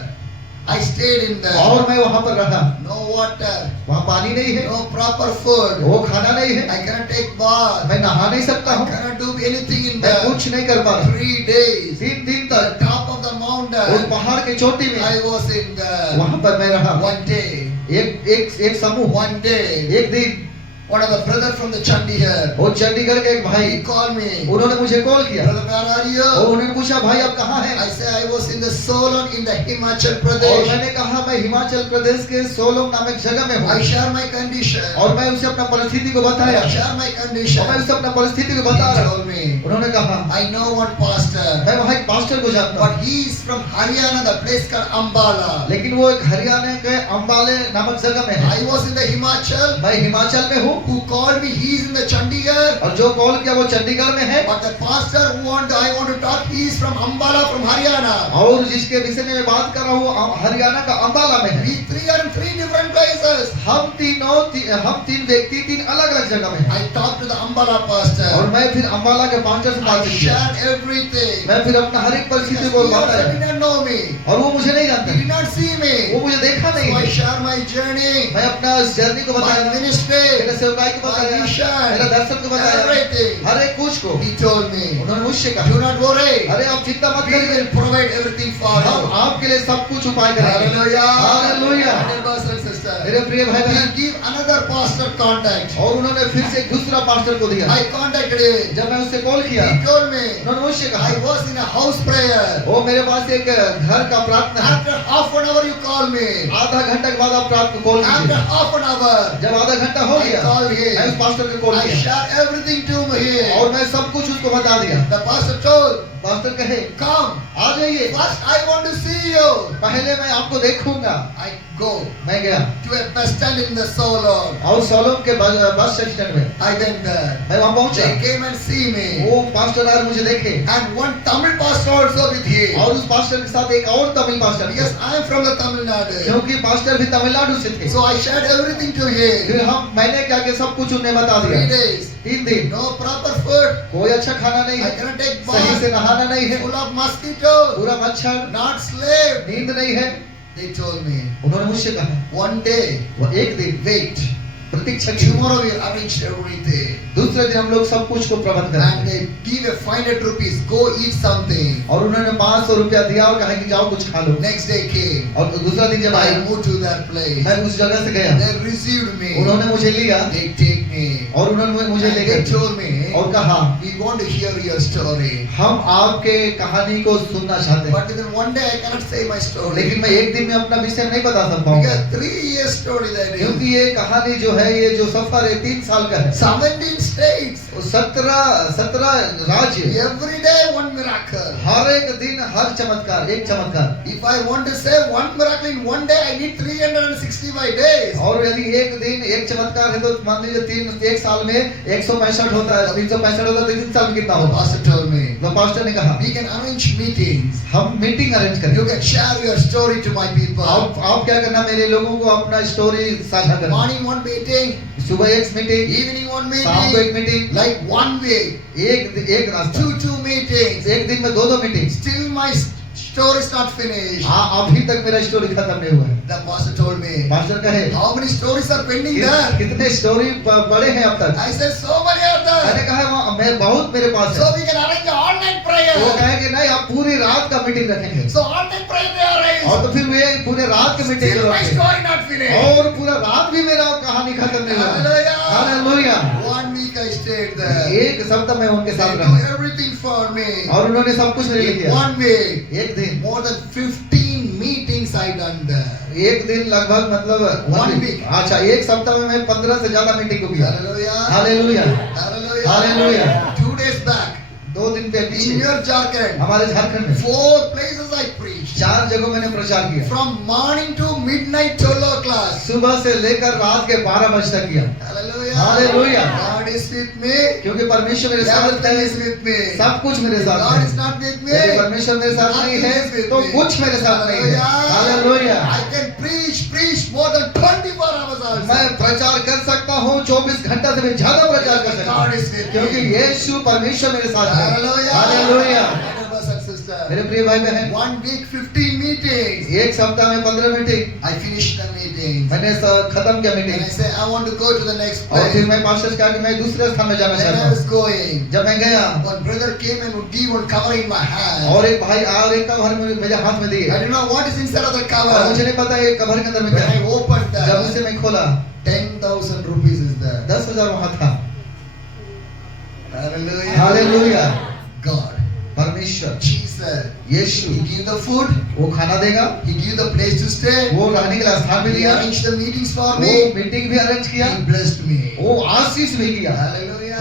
I stayed in there. और मैं वहां पर रहा। No water, वहां पानी नहीं है, no proper food. वो खाना नहीं है, I cannot take bath. मैं नहा नहीं सकता I हूँ, cannot do anything in मैं there. कुछ नहीं कर पा रहा। 3 days. 3 दिन The तक top of the उस mountain. पहाड़ के चोटी में I was in there. वहां पर मैं रहा। One day. एक समूह, One day. एक दिन One of the brother from the Chandigarh. वो चंडीगढ़ के एक भाई He called me. उन्होंने मुझे कॉल किया Brother, where are और you? उन्होंने पूछा भाई आप कहाँ हैं? I said I was in the Solon in the Himachal और Pradesh. मैंने कहा मैं हिमाचल प्रदेश के सोलोम नामक जगह में I हूँ share my condition. और मैं उसे अपना परिस्थिति को बताया I share my और condition. मैं उसे अपना परिस्थिति को He बता रहा told me. उन्होंने कहा I know one pastor. मैं वहाँ एक पास्टर को जानता हूँ But he is from Haryana, the place called Ambala. लेकिन वो एक हरियाणा के अम्बाले नामक जगह में है। I was in the Himachal. मैं हिमाचल में हूँ Who called me? He is in the Chandigarh. और जो कॉल किया वो चंडीगढ़ में है But the pastor who I want to talk, he is from Ambala, from Haryana. और जिसके विषय में मैं बात कर रहा हूँ हरियाणा का अम्बाला में है। We three are in 3 different places. हम तीन व्यक्ति 3 अलग अलग जगह में हैं I talked to the Ambala और pastor. मैं फिर अम्बाला के पास्टर से I बात की shared everything. मैं फिर अपना हर एक परिस्थिति Because को he also बताया did not know me. और वो मुझे नहीं जानते, He did not see वो me. मुझे देखा नहीं So I है। share my journey, मैं अपना जर्नी को my बताया, ministry, मेरे सेवकाई को my बताया, vision, मेरा दर्शन को बताया, everything. हर एक कुछ को He told me, उन्होंने मुझसे कहा do not worry. अरे आप चिंता मत We करिए, will provide everything for हम you. आपके लिए सब कुछ उपाय करेंगे। Hallelujah. Hallelujah. My brothers and sisters. मेरे प्रिय भाई He बहन give another pastor contact. और उन्होंने फिर से एक दूसरा पास्टर को दिया। I contacted him. जब मैं उससे कॉल किया He told me, उन्होंने मुझसे कहा I was in a house prayer. वो मेरे पास एक घर का प्रार्थना है, After half an hour you call me. आधा घंटा के बाद आप प्रार्थना कॉल After कीजिए। half an hour, जब आधा घंटा हो I गया called मैं उस him. पास्टर को कॉल I किया share everything to him. और मैं सब कुछ उसको बता दिया। The pastor told, पास्टर कहे come. आ जाइए, First I want to see you. पहले मैं आपको देखूंगा। I go मैं गया to a bus stand in the Solon. और सोलोम के बस स्टेशन में I went there. मैं वहां पहुंचा, They came and see me. वो पास्टर आए मुझे देखे And one Tamil pastor also with him. और उस पास्टर के साथ एक और तमिल पास्टर Because थे, I am from the Tamil Nadu. क्योंकि पास्टर भी तमिलनाडु से थे। So I shared everything to him. फिर मैंने क्या कि सब कुछ उन्हें बता 3 दिया। days. 3 दिन No proper food. कोई अच्छा खाना नहीं I है, cannot take सही से bath. नहाना नहीं है, Full of mosquitoes. पूरा मच्छर, Not sleep. नींद नहीं है। They told me, उन्होंने मुझसे कहा one day, वो एक दिन wait. प्रतीक्षा की। Tomorrow we arranged everything. दूसरे दिन हम लोग सब कुछ को प्रबंध And करेंगे they give a 500 rupees, go eat something. और उन्होंने 500 रुपया दिया और कहा कि जाओ कुछ खा लो। Next day came. और दूसरा दिन जब I आया moved to that place. मैं उस जगह से गया, They received me. उन्होंने मुझे लिया They take me. और उन्होंने मुझे And they लेकर told me, और कहा we want to hear your story. हम आपके कहानी को सुनना चाहते हैं, But within one day I cannot say my story. लेकिन मैं एक दिन में अपना विषय नहीं बता सकता हूँ, Because 3 years story that is. क्योंकि ये कहानी जो है, ये जो सफर है 3 साल का है। 17 states. 17 राज्य, Every day one miracle. हर एक दिन हर चमत्कार, एक चमत्कार। If I want to say one miracle in one day, I need 365 days. और यदि एक दिन एक चमत्कार है तो मान लीजिए एक साल में 165 होता है, 365 होता है तो 3 साल में कितना The होगा? pastor told me, तो पास्टर ने कहा we can arrange meetings. हम मीटिंग अरेंज You करेंगे, can share your story to my people. आप क्या करना, मेरे लोगों को अपना स्टोरी साझा करना। Morning one meeting, सुबह एक मीटिंग, evening one शाम को एक meeting, मीटिंग, like 1 week, एक रास्ता, two meetings. एक दिन में 2 meeting. Still my story is not finished. हाँ, अभी तक मेरा स्टोरी खत्म नहीं हुआ है। The pastor told me, pastor कहे how many stories are pending there? कितने स्टोरी पड़े हैं अब तक? I said, so many are there. मैंने कहा मैं बहुत मेरे पास So है। we can arrange an online तो वो prayer. कहे कि नहीं, आप पूरी रात का मीटिंग रखेंगे। So online prayer they arranged. और तो फिर वे पूरे रात के मीटिंग Still my रखेंगे story not finished. और पूरा रात भी मेरा कहानी खत्म नहीं हुआ। Hallelujah. Hallelujah. 1 week I stayed there. एक सप्ताह में उनके They साथ do रहा everything for me. और उन्होंने सब कुछ मेरे लिए In किया। 1 week, एक दिन, more than 15 meetings I done there. एक दिन लगभग मतलब 1 week. अच्छा, एक सप्ताह में मैं 15 से ज्यादा मीटिंग को किया। Hallelujah. Hallelujah. Hallelujah. Hallelujah. 2 days back, 2 दिन पे in पीछे your Jharkhand, हमारे झारखंड में 4 places I preached. 4 जगहों मैंने प्रचार किया, From morning to midnight 12 o'clock. सुबह से लेकर रात के 12 बजे तक किया। Hallelujah. Hallelujah. God is with me. क्योंकि परमेश्वर मेरे साथ Everything है, is with me. सब कुछ मेरे साथ God है। is not with me. यदि परमेश्वर मेरे साथ नहीं है Nothing is with तो me. कुछ मेरे साथ नहीं है। Hallelujah. I can preach more than 24 hours also. मैं प्रचार कर सकता हूँ 24 घंटा से भी ज्यादा प्रचार कर सकता God is हूँ, with me. क्योंकि यीशु परमेश्वर मेरे साथ है। Hallelujah. Hallelujah. Brothers and sisters, मेरे प्रिय भाई बहन, 1 week 15 meetings. एक सप्ताह में 15 meeting I finished the meetings. मैंने खत्म किया And I meeting. said, I want to go to the next और फिर place. मैं पास्टर से कहा कि मैं दूसरे स्थान में जाना When चाहता I was हूँ। going, जब मैं गया one brother came and would give one cover in my hand. और एक भाई और एक कवर मेरे हाथ में दिए I didn't know what is inside of the और cover. मुझे नहीं पता ये कवर के अंदर में When क्या I है। opened जब that, उसे मैं खोला 10,000 rupees is there. 10,000 वहाँ था। Hallelujah. हालेलुया। God, परमेश्वर Jesus, Yeshu He give the food, वो खाना देगा, He give the place to stay, वो रहने के लिए स्थान भी He दिया, arranged the meetings for वो me, मीटिंग भी अरेंज किया, He blessed me. वो आशीष भी किया। Hallelujah. हालेलुया।